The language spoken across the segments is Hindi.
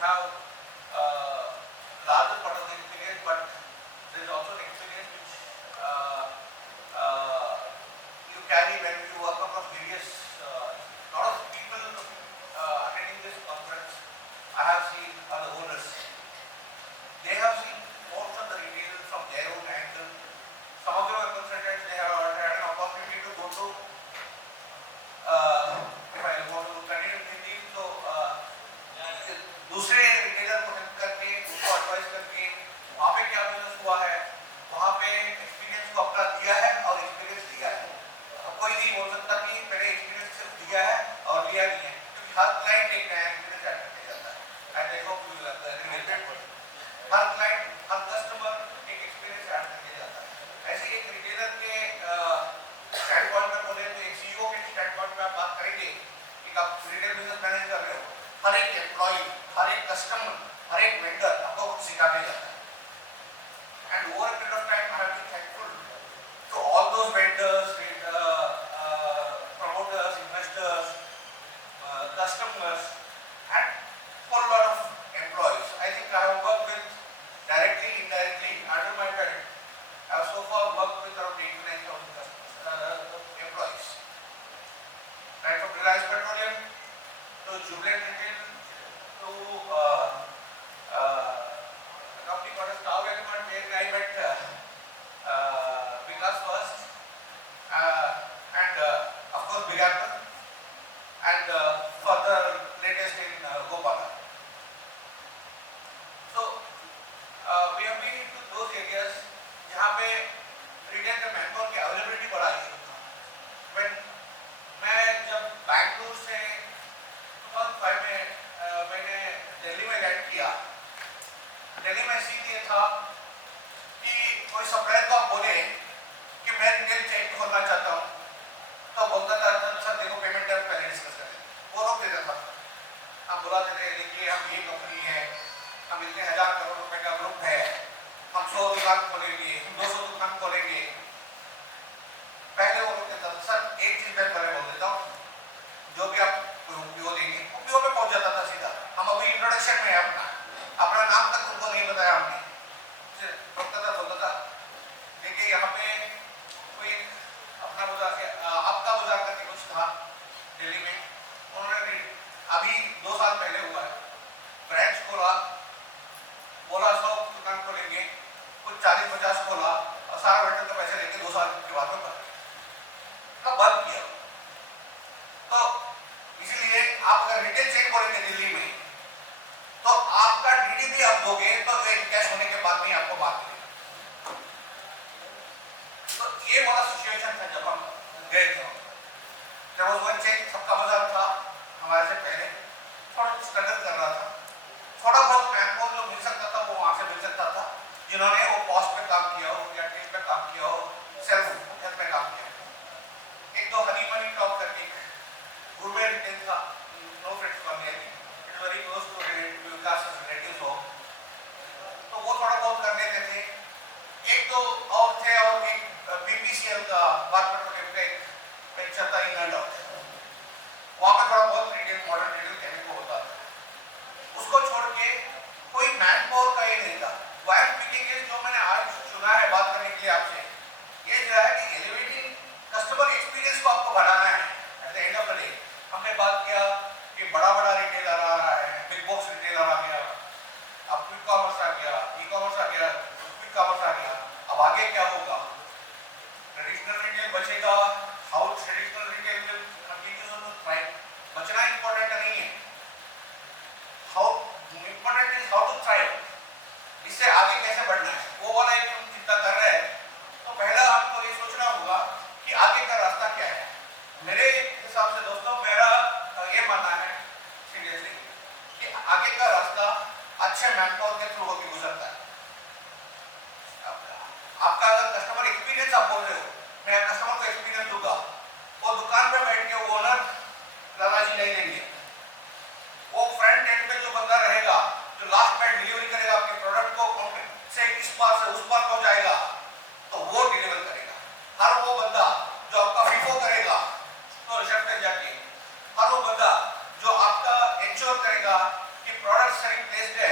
have larger part of the experience, but there is also an experience which uh, you carry when you work across various lot of people attending this conference. I have seen are the owners. They have seen most of the retail from their own angle. Some of them are consultants. They have had an opportunity to go to. If I want to continue thinking, so दूसरे रिटेलर को हेल्प करके उनको एडवाइस करके वहाँ पे क्या बिजनेस हुआ है, वहाँ पे एक्सपीरियंस को अपना दिया है और एक्सपीरियंस लिया है. कोई नहीं बोल सकता कि मैंने एक्सपीरियंस सिर्फ दिया है और लिया नहीं है, क्योंकि हर क्लाइंट एक नया एक्सपीरियंस ऐड करके जाता है. एंड देखो हर क्लाइंट हर कस्टमर एक एक्सपीरियंस ऐड करके जाता है. ऐसे एक रिटेलर के स्टैंड पॉइंट पे बोले तो एक सीईओ के स्टैंड पॉइंट पे आप बात करेंगे कि आप रिटेल बिजनेस मैनेज कर रहे हो. हर एक एम्प्लॉई, हर एक कस्टमर, हर एक वेंडर आपको कुछ सिखा के जाता है. And over a period of time I have been thankful to all those vendors, promoters, investors, customers, and for a lot of employees. I think I have worked with directly, indirectly, under my belt. I have so far worked with around 8,000 to 9,000 employees. Right from Reliance Petroleum to Jubilant Retail to a company called as Star Element, where I met Vikas first, and of course Big Apple, and further latest in Gopala. So we have been into those areas जहाँ पे रिटेल के मैनपावर की अवेलेबिलिटी बढ़ाई. When मैं जब बैंगलोर से 2005 में मैंने दिल्ली में लैंड किया, दिल्ली में सीन ये था कि कोई सप्लायर को आप बोले कि मैं रिटेल चेन खोलना चाहता हूँ, तो बोलता था सर देखो पेमेंट टर्म पहले डिस्कस करें. वो रोक देता था. हम बुलाते थे, देखिए हम ये कंपनी है, हम इतने 1000 करोड़ रुपए का ग्रुप है, हम 100 दुकान खोलेंगे, 200 दुकान खोलेंगे. पहले वो रोक देता था. सर एक चीज मैं पहले बोल देता हूँ, जो भी आप पीओ देंगे वो पीओ पे पहुंच जाता था सीधा. हम अभी इंट्रोडक्शन में है, अपना नाम तक उनको नहीं बताया हमने. रोकता था, बोलता था देखिए यहाँ पे कोई अपना बाजार आपका बाजार करके कुछ था दिल्ली में, उन्होंने अभी 2 साल पहले हुआ है, ब्रांच खोला, बोला 100 दुकान खोलेंगे, कुछ 40-50 खोला और सारा वेंडर का पैसे लेके 2 साल के बाद में बंद किया. तो इसलिए आप अगर रिटेल चेन खोलेंगे दिल्ली में तो आपका डीडीपी आप दोगे तो कैश होने के बाद नहीं आपको बात मिलेगी. तो ये वाला सिचुएशन था जब हम गए थे. जब वो वन चेन सबका बाजार था हमारे से पहले, थोड़ा स्ट्रगल कर रहा था. थोड़ा बहुत मैनपावर जो मिल सकता था वो वहां से मिल सकता था, जिन्होंने वो कॉस्ट पे काम किया हो या टीम पे काम किया हो, सेल्फ हेल्प पे काम किया. एक तो हनी मनी टॉप करके गुरमे रिटेल था, no friends for me, it is very close to Vikas relatives हो, तो वो थोड़ा बहुत कर लेते थे. एक दो और थे, और एक बीपीसीएल का बात पे एक चलता ही लैंड आउट, वहाँ पे थोड़ा बहुत रिटेल मॉडर्न रिटेल कहने को होता था. उसको छोड़ के कोई मैनपावर का ये नहीं था. वाइड स्पीकिंग इज जो मैंने आज चुना है बात करने के लिए आपसे, ये जो है कि एलिवेटिंग कस्टमर एक्सपीरियंस को आपको बढ़ाना है. At the end of the day हमने बात किया कि बड़ा रिटेलर आ रहा है, बिग बॉक्स रिटेलर आ गया, अब क्विक कॉमर्स आ गया, ई कॉमर्स आ गया, क्विक कॉमर्स आ गया. अब आगे क्या होगा? ट्रेडिशनल रिटेल बचेगा? How traditional retail will continue to thrive? बचना इंपॉर्टेंट नहीं है, how important is how to thrive. इससे आगे कैसे बढ़ना है, वो वाला एक हम चिंता कर रहे हैं. तो पहला आपको ये सोचना होगा कि आगे का रास्ता क्या है. मेरे हिसाब से दोस्तों मेरा ये मानना है सीरियसली कि आगे का रास्ता अच्छे मैनपावर के थ्रू होकर गुजरता है. आपका अगर कस्टमर एक्सपीरियंस आप बोल रहे हो, मैं कस्टमर को एक्सपीरियंस दूंगा, वो दुकान पे बैठ के वो ओनर लालाजी नहीं लेंगे. वो फ्रंट एंड पे जो बंदा रहेगा, जो लास्ट में डिलीवरी करेगा आपके प्रोडक्ट को से इस पार से उस पार पहुंचाएगा, तो वो डिलीवर करेगा. हर वो बंदा जो आपका फीफो करेगा तो रिसेप्शन जाके, हर वो बंदा जो आपका इंश्योर करेगा कि प्रोडक्ट ऑर्डर्स सही प्लेस्ड है,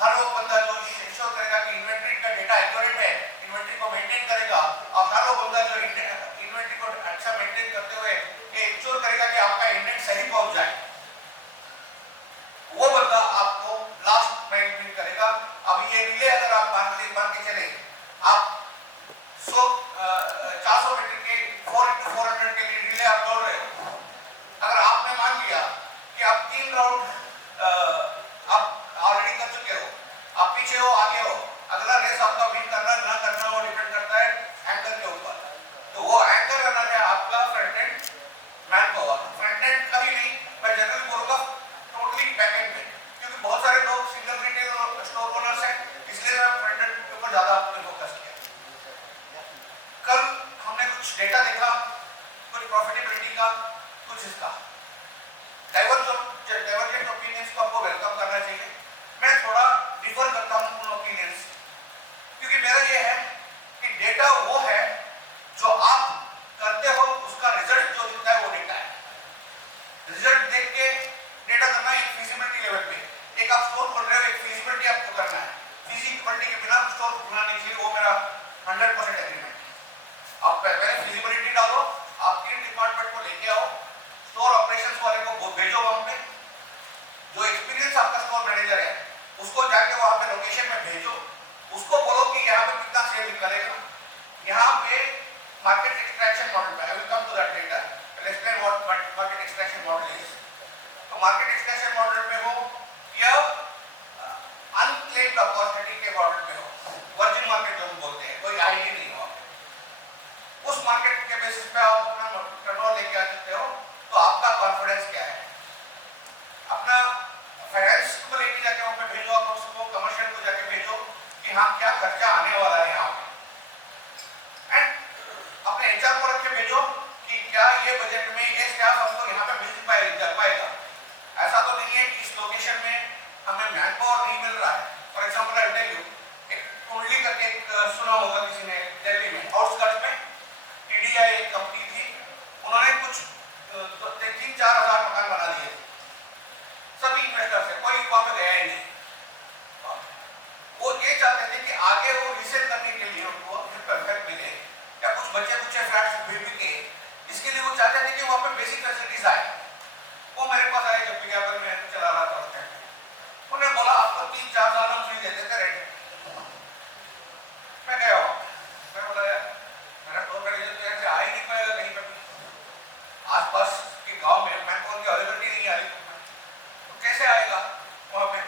हर वो बंदा जो इंश्योर करेगा कि इन्वेंटरी का डेटा एक्यूरेट है, इन्वेंटरी को मेंटेन करेगा, और हर वो बंदा जो इन्वेंटरी को अच्छा मेंटेन करते हुए ये इंश्योर करेगा कि आपका इंडेंट सही पहुंच जाए, वो बंदा आपको लास्ट मेंटेन करेगा। अभी ये रिले अगर आप मान के चले, आप 400 मीटर के 4x400 के लिए रिले आप दौड़ रहे हो, अगर आपने मान लिया कि आप 3 राउंड आप ऑलरेडी कर चुके हो, आप पीछे हो आगे हो, अगला रेस आपका विन करना ना करना वो डिपेंड करता है एंकर के ऊपर। तो वो एंकर रनर है आपका front end man power. Front end कभी नहीं, मैं जनरल बोलूंगा टोटली बैक एंड में, क्योंकि बहुत सारे लोग सिंगल रिटेल और स्टोर ओनर्स हैं, इसलिए मैं फ्रंट एंड के ऊपर ज्यादा फोकस किया। कल हमने कुछ डेटा देखा, कुछ प्रॉफिटेबिलिटी का, कुछ इसका डाइवर्जेंट ओपिनियंस को आपको वेलकम करना चाहिए। मैं थोड़ा डिफर करता हूं उन ओपिनियंस, क्योंकि मेरा ये है कि डेटा वो है जो आप करते हो, उसका रिजल्ट जो दिखता है वो डेटा है। रिजल्ट देख के डेटा करना एक फिजिबिलिटी लेवल पे, एक आप स्टोर खोल रहे हो, एक फिजिबिलिटी आपको करना है, फिजिबिलिटी के बिना स्टोर खुलना नहीं चाहिए, वो मेरा 100% एग्रीमेंट। आप पहले फिजिबिलिटी डालो, आप 3 डिपार्टमेंट को लेके आओ, स्टोर ऑपरेशंस वाले को भेजो वहां पे, जो एक्सपीरियंस आपका स्टोर मैनेजर है उसको जाके वहां पे लोकेशन में भेजो, उसको बोलो कि यहाँ पे कितना सेल निकलेगा, यहाँ पे मार्केट एक्सट्रैक्शन मॉडल पे, I will come to that later, I explain what market extraction model is. तो मार्केट एक्सट्रैक्शन मॉडल में हो या अनक्लेम्ड अपॉर्चुनिटी के मॉडल में हो, वर्जिन मार्केट जो हम बोलते हैं, कोई आईडी नहीं हो, उस मार्केट के बेसिस पे आप अपना टर्नओवर लेके आ सकते हो। तो आपका कॉन्फिडेंस क्या है, अपना फाइनेंस को लेके जाके वहां पे भेजो, आप उसको कमर्शियल को जाके भेजो कि हाँ क्या खर्चा आने वाला है यहाँ पे, एंड अपने एचआर को रख के भेजो कि क्या ये बजट में ये स्टाफ हमको यहाँ पे मिल पाएगा। ऐसा तो नहीं है कि इस लोकेशन में हमें मैन पावर नहीं मिल रहा है। For example I tell you, एक कुंडली करके एक सुना होगा किसी ने, दिल्ली में आउटस्कर्ट्स में टीडीआई एक कंपनी थी, उन्होंने कुछ 3-4 हजार मकान बना दिए थे, सभी इन्वेस्टर से, कोई वहां पे गया ही नहीं। वो ये चाहते थे कि आगे वो रीसेल करने के लिए उनको परफेक्ट मिले, या कुछ बच्चे फ्लैट्स भी के, इसके लिए वो चाहते थे कि वहां पे बेसिक फैसिलिटीज आए। वो मेरे पास आए जब विज्ञापन में चला रहा था, उन्होंने बोला आपको 3-4 साल हम फ्री देते थे रेंट। मैं गया, मैं बोला यार मेरा स्टोर मैनेजर तो यहाँ से आ ही नहीं पाएगा कहीं पर, आसपास के गांव में मैं कौन की अवेलेबिलिटी नहीं आ रही, तो कैसे आएगा वहां पे।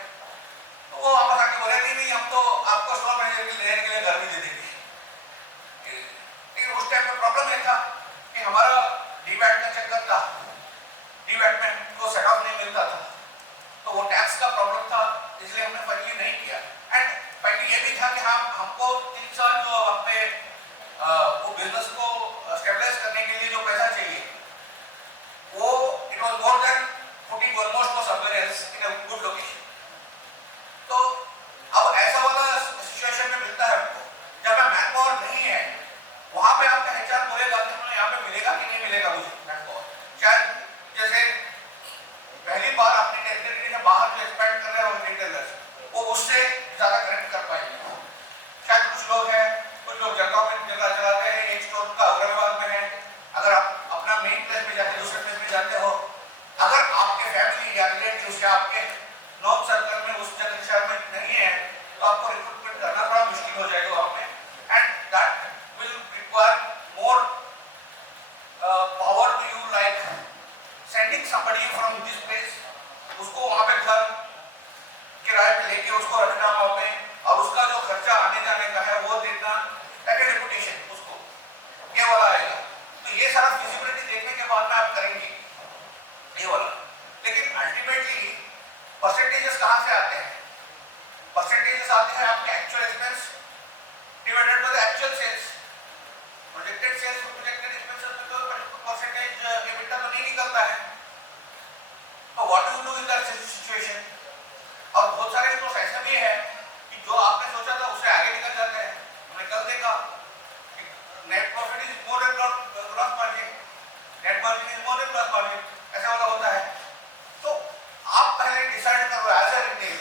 तो वो वापस आके बोले नहीं हम तो आपको स्टोर मैनेजर के लेने के लिए घर भी दे देंगे। लेकिन उस टाइम पर प्रॉब्लम ये था कि हमारा डीवैट का चक्कर था, डीवैट में को सेट ऑफ नहीं मिलता था, तो वो टैक्स का प्रॉब्लम था, इसलिए हमने फाइनली नहीं किया। एंड फाइनली ये भी था कि हमको 3 साल जो अपने वो बिजनेस को स्टेबलाइज करने के लिए जो पैसा चाहिए, वो it was more than putting almost for somewhere else in a good location. तो अब ऐसा वाला सिचुएशन में मिलता है आपको, जब मैन पावर नहीं है, वहां पे आपका एचआर बोलेगा कि मुझे यहाँ पे मिलेगा कि नहीं मिलेगा मुझे मैन पावर। शायद जैसे पहली बार अपनी टेरिटरी से बाहर जो एक्सपेंड कर रहे हो रिटेलर्स, वो उससे ज्यादा कनेक्ट कर पाएंगे। शायद कुछ लोग हैं, कुछ लोग जगह चलाते हैं, एक स्टोर का अग्रवाल में है, अगर आप अपना मेन प्लेस में जाते दूसरे प्लेस में जाते हो, अगर आपके फैमिली या रिलेटिव्स या आपके नॉन सर्कल में उस जगह शहर में नहीं है, तो आपको रिक्रूटमेंट करना थोड़ा मुश्किल हो जाएगा वहां पे, and that will require more power to you, like sending somebody from this place, उसको वहां पे घर किराए पे लेके उसको रखना वहां पे, और उसका जो खर्चा आने जाने का है वो देना, लाइक रेपुटेशन उसको, ये वाला आएगा। तो ये सारा फिजिबिलिटी देखने के बाद में आप करेंगे ये वाला। लेकिन अल्टीमेटली परसेंटेजेस कहां से आते हैं? परसेंटेजेस आते हैं आपके actual expense divided by the actual sales. Projected sales और प्रोजेक्टेड एक्सपेंसेस में तो परसेंटेज एबिटा तो नहीं निकलता है। तो what do you do in that situation? और बहुत सारे स्टोर्स ऐसे भी है कि जो आपने सोचा था उससे आगे निकल जाते हैं। हमने कल देखा net profit is more than gross margin, net margin is more than gross margin, ऐसा वाला होता है। तो आप पहले डिसाइड करो एज अ रिटेलर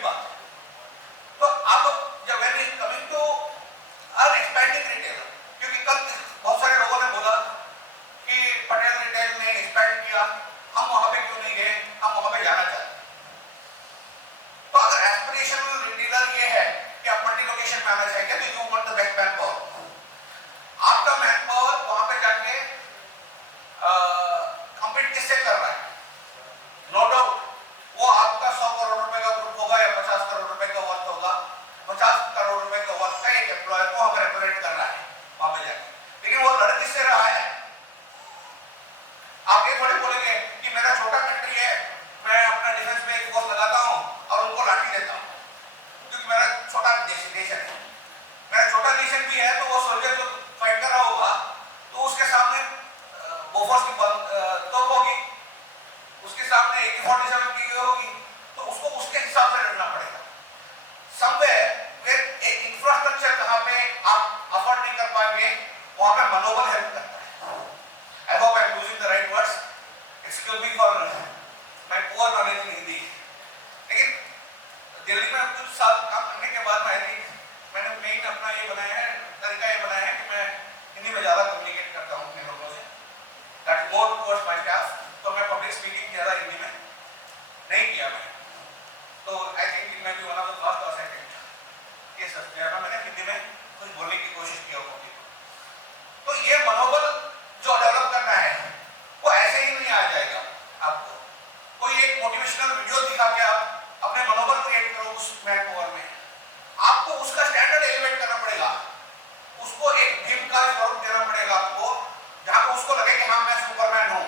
डेफिनेट बात है। तो अब जब when is coming to an expanding retailer, क्योंकि कल बहुत सारे लोगों ने बोला कि पटेल रिटेल ने एक्सपैंड किया, हम वहां पे क्यों नहीं गए, हम वहां पे जाना चाहते। तो अगर एस्पिरेशनल रिटेलर ये है कि आप मल्टी लोकेशन में आना चाहेंगे तो you want the best man power. आपका मैन पावर वहां पे जाके कंपीट किससे कर रहा है? नो डाउट वो आपका 100 करोड़ रुपए का ग्रुप होगा या 50 करोड़ रुपए का वर्थ होगा, 50 करोड़ रुपए का वर्थ का एक एम्प्लॉयर को हमें रिप्रेजेंट कर रहा है वहां पे जाके। लेकिन वो लड़ किससे रहा है? आप ये थोड़ी बोलेंगे कि मेरा छोटा कंट्री है, मैं अपना डिफेंस में एक फोर्स लगाता हूं और उनको लाठी देता हूं, क्योंकि मेरा छोटा नेशन है। मेरा छोटा नेशन भी है तो वो सोल्जर जो फाइट कर रहा होगा तो उसके सामने बोफोर्स की तोप होगी, उसके सामने AK-47 की होगी, तो उसको उसके हिसाब से लड़ना पड़ेगा। समवेयर एक इंफ्रास्ट्रक्चर कहां पे आप अफोर्ड नहीं कर पाएंगे वहां पे मनोबल हेल्प करता है। I hope I am using the right words, excuse me for my poor knowledge in Hindi. लेकिन दिल्ली में कुछ साल काम करने के बाद मैंने मेन अपना ये बनाया है, तरीका ये बनाया है कि मैं हिंदी में ज्यादा कम्युनिकेट करता हूँ अपने लोगों से, that more towards my task. तो मैं पब्लिक स्पीकिंग ज्यादा हिंदी में नहीं किया मैं, तो आई थिंक मैं भी वन ऑफ द फर्स्ट और सेकंड ये सब मैंने हिंदी में कुछ बोलने की कोशिश की होगी। तो ये मनोबल जो डेवलप करना है वो ऐसे ही नहीं आ जाएगा। आपको कोई एक मोटिवेशनल वीडियो दिखा के आप अपने मनोबल क्रिएट करो उस मैन पावर में, आपको उसका स्टैंडर्ड एलिवेट करना पड़ेगा, उसको एक भीम का स्वरूप देना पड़ेगा आपको, जहां पर उसको लगे कि हाँ मैं सुपरमैन हूं।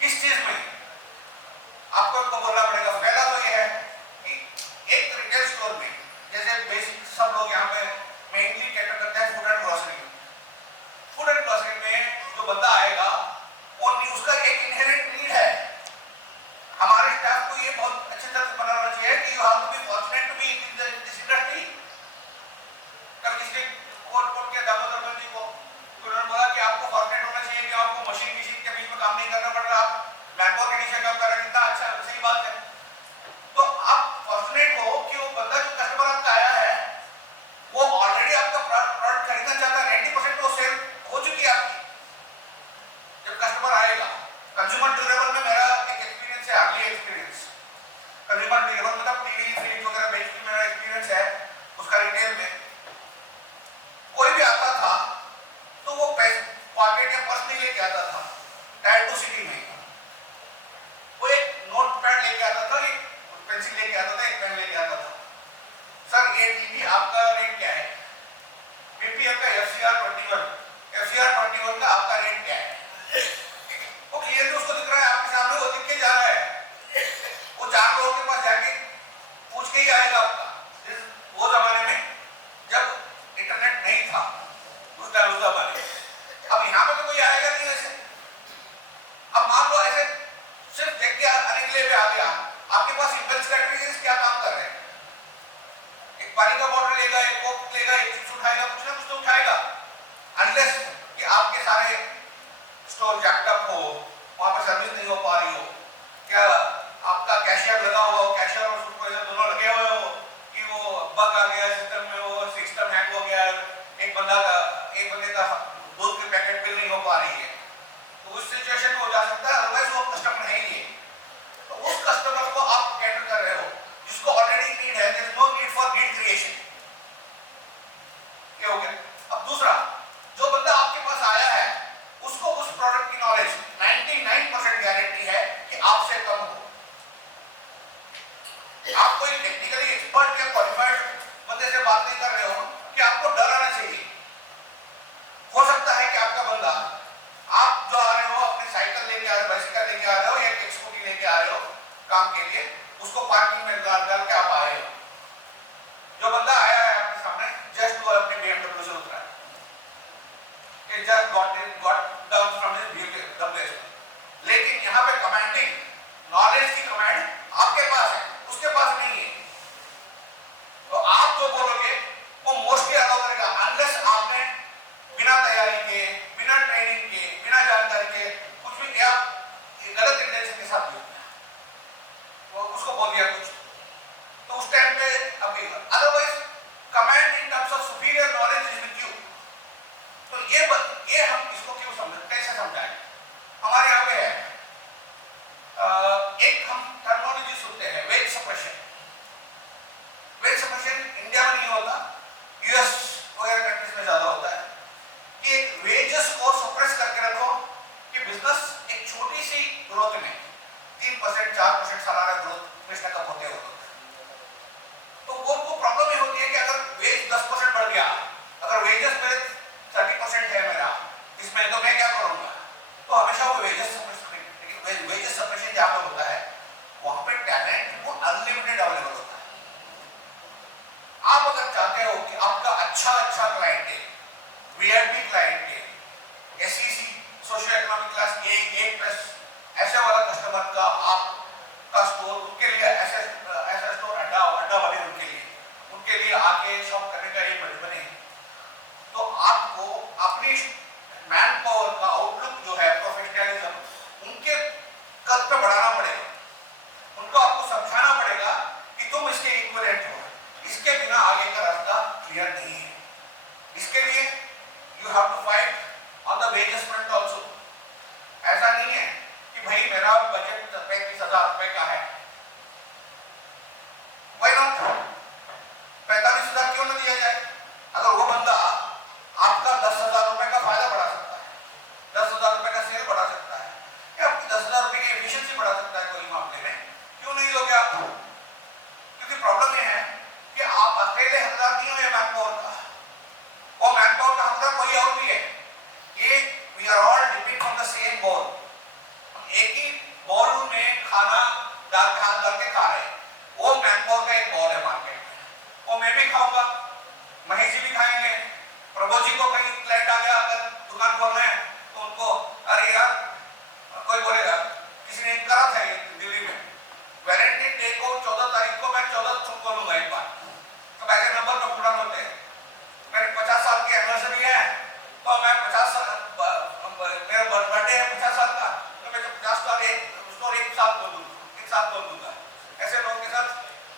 किस चीज में आपको इनको बोलना पड़ेगा? पहला तो यह है कि एक रिटेल स्टोर में, जैसे बेसिक सब लोग यहाँ पे मेनली कैटर करते हैं food and grocery. Food and grocery में जो बंदा आएगा वो उसका एक इनहेरेंट नीड है। हमारे स्टाफ को ये बहुत अच्छे तरह से बनाना चाहिए कि you have to be fortunate to be in this industry. कल किसी कोर्ट के दामोदर जी को उन्होंने बोला कि आपको फॉर्चुनेट होना चाहिए कि आपको मशीन के बीच में काम नहीं करना पड़ रहा, आप मैनपावर के नीचे काम कर रहे हैं, कितना अच्छा, सही बात है। तो आप फॉर्चुनेट हो कि वो बंदा जो कस्टमर आपका आया है वो ऑलरेडी आपका प्रोडक्ट खरीदना चाहता है, 90% तो सेल हो चुकी है आपकी। जब कस्टमर आएगा, कंज्यूमर ड्यूरेबल में मेरा एक एक्सपीरियंस है, अर्ली एक्सपीरियंस। कंज्यूमर ड्यूरेबल मतलब टीवी फ्रिज वगैरह बेच के मेरा एक्सपीरियंस है उसका रिटेल में। कोई भी आता था तो वो पॉकेट या पर्स नहीं लेके आता था, टायर 2 सिटी में वो एक नोट पैड लेके आता था, एक पेंसिल लेके आता था, एक पेन लेके आता था। सर ये टीवी आपका रेट क्या है? बीपीएल का FCR21 का आपका रेट क्या है? वो क्लियरली उसको दिख रहा है आपके सामने, वो दिख के जा रहा है। वो 4 लोगों के पास जाके पूछ के ही आएगा आपका। वो जमाने में जब इंटरनेट नहीं था उस जमाने में, अब यहाँ पे तो कोई आएगा नहीं ऐसे। अब मान लो ऐसे सिर्फ देख के अनिकले पे आ गया, आपके पास इम्पल्स कैटेगरीज क्या काम कर रहे हैं? एक पानी का बॉटल लेगा, एक कोक लेगा, एक चिप्स उठाएगा, कुछ ना कुछ तो उठाएगा, अनलेस कि आपके सारे स्टोर जैक्ड अप हो, वहां पर सर्विस नहीं हो पा रही हो, क्या आपका कैशियर लगा हुआ हो, कैशियर और सुपरवाइजर दोनों लगे हुए हो कि वो बग आ गया सिस्टम में, वो सिस्टम हैंग हो गया, एक बंदे का दूध की पैकेट बिल नहीं हो पा रही है, तो उस सिचुएशन में हो जा सकता है। अदरवाइज वो कस्टमर है ही है, तो उस कस्टमर को आप कैटर कर रहे हो जिसको ऑलरेडी नीड है, there is no need for need creation. क्या हो गया? अब दूसरा, जो बंदा आपके पास आया है उसको उस प्रोडक्ट की नॉलेज 99% गारंटी है कि आपसे कम हो। आप कोई टेक्निकली एक्सपर्ट या क्वालिफाइड बंदे से बात नहीं कर रहे हो कि आपको डर आना चाहिए। हो सकता है कि आपका बंदा, आप जो आ रहे हो अपनी साइकिल लेके आ रहे हो, बाइसिकल लेके आ रहे हो या एक स्कूटी लेके आ रहे हो काम के लिए, उसको पार्किंग में डाल के आप आए हो। जो बंदा आया है आपके सामने जस्ट वो अपने BMW से उतरा है, it just got down from his the place। लेकिन यहाँ पे कमांडिंग नॉलेज की कमांड आपके पास है, उसके पास नहीं है। तो आप जो बोलोगे वो मोस्टली अलाउ करेगा, अनलेस आपने बिना तैयारी के, बिना ट्रेनिंग के, बिना जानकारी के कुछ भी किया, गलत इंटेंशन के साथ वो उसको बोल दिया कुछ वो लोग। तो वो प्रॉब्लम ये होती है कि अगर वेज 10% बढ़ गया, अगर वेजेस मेरे 30% है मेरा इसमें, तो मैं क्या करूंगा? तो हमेशा वो वेजेस सफिशिएंट जहाँ पे होता है वहां पे टैलेंट वो अनलिमिटेड अवेलेबल होता है। आप अगर चाहते हो कि आपका अच्छा clientele, VIP clientele, SEC socio economic class ए प्लस ऐसे वाला कस्टमर का आपका स्टोर, उनके लिए ऐसा स्टोर अड्डा बने, उनके लिए आके शॉप करने का ये बने, तो आपको अपनी मैन पावर का आउटलुक जो है, प्रोफेशनलिज्म उनके कद पे बढ़ाना पड़ेगा। उनको आपको समझाना पड़ेगा कि तुम इसके इक्विवेलेंट हो, इसके बिना आगे का रास्ता क्लियर नहीं है। इसके लिए you have to fight on the wages front also. ऐसा नहीं है कि भाई मेरा बजट 35,000 रुपए का है, व्हाई नॉट 45,000 क्यों ना दिया जाए? अगर वो बंदा आपका 10,000 रुपए का फायदा बढ़ा सकता है, 10,000 रुपए का सेल बढ़ा सकता है, या आपकी 10,000 रुपए की एफिशिएंसी बढ़ा सकता है कोई मामले में, क्यों नहीं लोगे आप? क्योंकि प्रॉब्लम ये है कि आप अकेले हकदार नहीं हो मैन पावर का, वो मैन पावर का हकदार कोई और भी है। ये we are all depend on the same ball, एक ही बॉल में खाना हाथ डाल के खा रहे हैं। वो मैन पावर का एक बॉल है मार्केट में, वो मैं भी खाऊंगा, महेश जी भी खाएंगे, प्रभु जी को कहीं क्लाइंट आ गया, अगर दुकान खोल रहे हैं तो उनको अरे यार कोई बोलेगा, किसी ने करा था ये दिल्ली में, वैलेंटाइन डे को 14 तारीख को मैं 14 खोलूंगा एक बार, तो ऐसे नंबर तो पूरा होते हैं। मेरे 50 साल की एनिवर्सरी है, तो मैं 50 साल मेरा बर्थडे है 50 साल का, तो मैं 50 साल एक साथ बोल दूंगा। ऐसे लोगों के साथ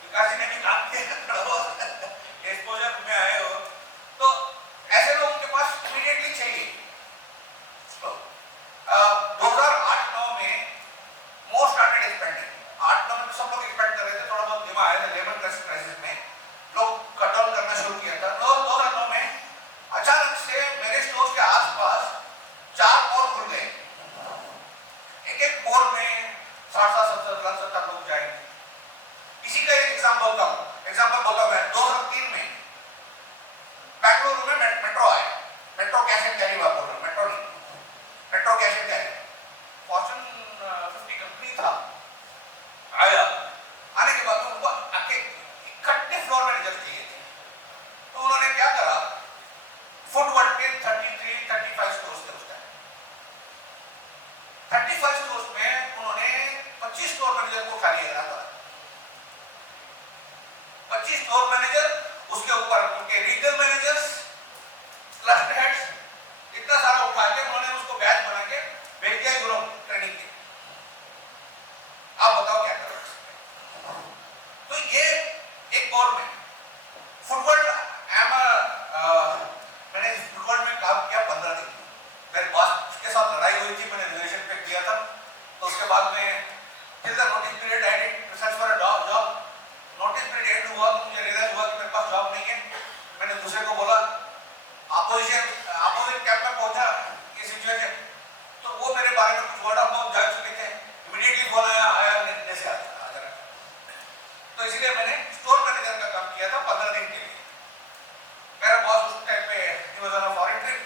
विकास जी ने भी काम किया, एक्सपोजर में आए हो, तो ऐसे लोगों के पास इमीडिएटली चाहिए। 2008-9 में मोस्ट स्टार्टेड एक्सपेंडिंग, 8-9 में सब लोग एक्सपेक्ट कर रहे थे, थोड़ा बहुत दिमाग आया था लेमन क्राइसिस में, लोग कट डाउन करना शुरू किया था। 2009 में अचानक से मेरे स्टोर के आसपास 4 मोर खुल गए, एक मोर में 60-70 लोग जाएंगे। इसी का एक एग्जाम्पल बोलता हूँ मैं, 2003 में बेंगलुरु में मेट्रो आया, मेट्रो कैश एंड कैरी बोल रहा हूँ, मेट्रो नहीं, metro cash and carry, Fortune 50 company था। आया, आने के बाद उनको इकट्ठे फ्लोर मैनेजर चाहिए थे, तो उन्होंने क्या करा, फूड वर्ल्ड के 33-35 स्टोर्स थे उस टाइम, 35 स्टोर्स में उन्होंने 25 स्टोर मैनेजर को खाली करा, 25 स्टोर मैनेजर, उसके ऊपर उनके रीजनल मैनेजर्स, क्लस्टर हेड्स, इतना सारा उठा के उन्होंने उसको बैच बना के भेज दिया यूरोप ट्रेनिंग के। आप बताओ क्या करोगे? तो ये एक बॉल में फुटबॉल, मैंने फुटबॉल में काम किया 15 दिन, मेरे बॉस के साथ लड़ाई हुई थी, मैंने रिलेशन पे किया था, तो उसके बाद में till the notice period I did search for a job, notice period and हुआ तो मुझे रियलाइज हुआ कि मेरे पास जॉब नहीं है। मैंने दूसरे को बोला, अपोजिट कैंप में पहुंचा ये सिचुएशन, तो वो मेरे बारे में कुछ वर्ड ऑफ माउथ जान चुके थे, इमीडिएटली फोन आया जैसे आ जरा, तो इसलिए मैंने स्टोर मैनेजर का काम किया था 15 दिन के लिए। मेरा बॉस उस टाइम पे he was on a foreign trip,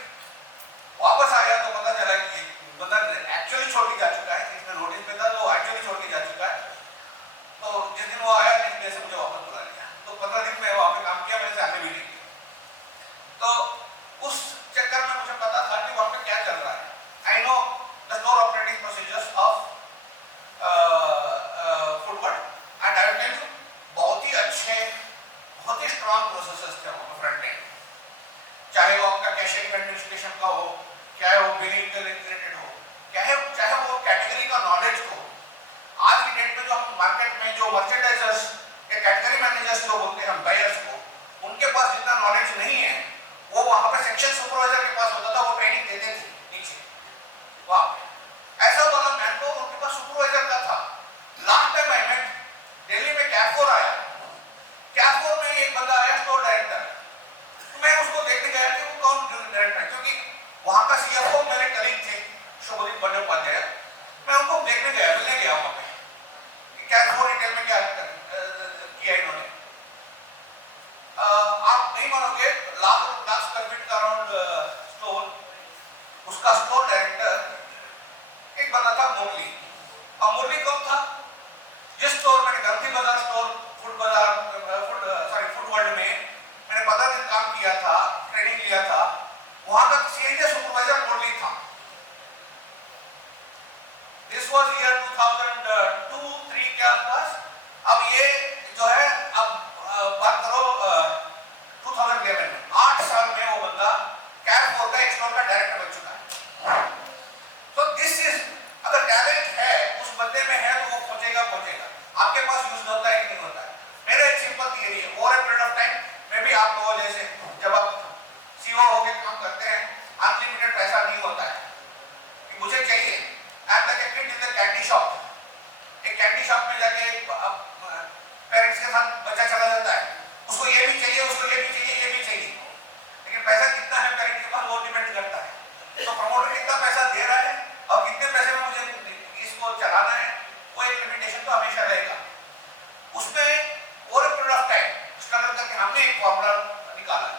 वापस आया तो पता चला कि बंदा एक्चुअली छोड़ के जा चुका है, इसने नोटिस में था तो एक्चुअली छोड़ के जा चुका है। तो जिस दिन वो आया नेक्स्ट डे से मुझे वापस बुला लिया, तो 15 दिन में वहां पे काम किया, मैंने सामने भी नहीं किया। तो उस चक्कर में मुझे पता था कि वहां पे क्या चल रहा है। I know the store operating procedures of footward and I will tell you, बहुत ही अच्छे, बहुत ही स्ट्रांग प्रोसेसेस थे वहां फ्रंट एंड, चाहे वो आपका कैशिंग एडमिनिस्ट्रेशन का हो, चाहे वो बिलिंग के रिलेटेड हो, चाहे वो कैटेगरी का नॉलेज हो। आज की डेट में जो हम मार्केट में जो मर्चेंडाइजर्स या कैटेगरी मैनेजर्स जो बोलते हैं हम बायर्स को, उनके पास जितना नॉलेज नहीं है, वो वहां पे सेक्शन सुपरवाइजर के पास होता था, वो ट्रेनिंग देते थे नीचे वहां पे। ऐसा वाला मैनपावर उनके पास सुपरवाइजर का था। Last time I met Delhi में कैफोर आया, कैफोर में एक बंदा आया स्टोर डायरेक्टर, तो मैं उसको देखने गया कि वो कौन डायरेक्टर है, क्योंकि वहां का सीएफओ मेरे कलीग थे शुभदीप बंदोपाध्याय, मैं उनको देखने गया, मिलने गया वहां पे, कैफोर रिटेल में क्या साथ बच्चा चला जाता है, उसको ये भी चाहिए, उसको ये भी चाहिए, ये भी चाहिए, लेकिन पैसा कितना है पेरेंट के पास वो डिपेंड करता है। तो प्रमोटर कितना पैसा दे रहा है और कितने पैसे में मुझे इसको चलाना है, वो एक लिमिटेशन तो हमेशा रहेगा। उसमें over a period of time struggle करके हमने एक फॉर्मूला निकाला है।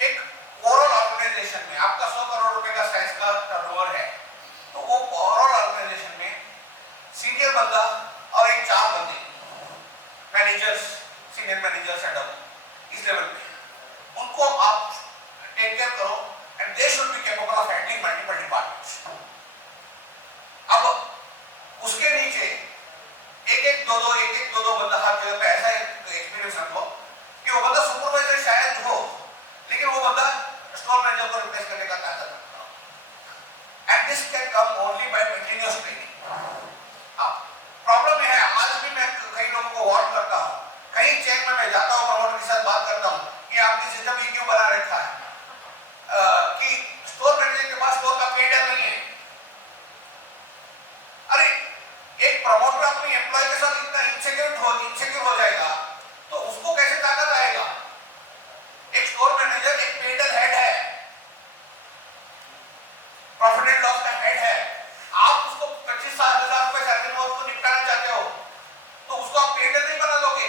एक ओवरऑल ऑर्गेनाइजेशन में आपका 100 करोड़ रुपए का साइज का टर्नओवर है, तो वो ओवरऑल ऑर्गेनाइजेशन में सीनियर बंदा और एक 4 बंदे मैनेजर्स, सीनियर मैनेजर्स एंड इस लेवल पे उनको आप टेक केयर करो and they should be capable of handling multiple departments. अब उसके नीचे एक एक दो बंदा हर जगह पे ऐसा एक्सपीरियंस रखो कि वो बंदा सुपरवाइजर शायद हो, लेकिन वो बंदा स्टोर मैनेजर को रिप्लेस करने का ताकत रखता हो। And this can come only by continuous training. अब प्रॉब्लम ये है, आज भी मैं कई लोगों को वार्न करता हूँ, कई चेक में मैं जाता हूँ, प्रमोटर के साथ बात करता हूँ कि आपने सिस्टम ये क्यों बना रखा है कि स्टोर मैनेजर के पास स्टोर का पेडल नहीं है। अरे एक प्रमोटर अपनी एम्प्लॉय के साथ इतना इनसिक्योर हो जाएगा तो उसको कैसे ताकत आएगा। एक स्टोर मैनेजर एक पेडल हेड है, प्रॉफिट एंड लॉस का हेड है। आप उसको 25,000 रुपए सैलरी में उसको निपटाना चाहते हो तो उसको आप पेडल नहीं बना दोगे,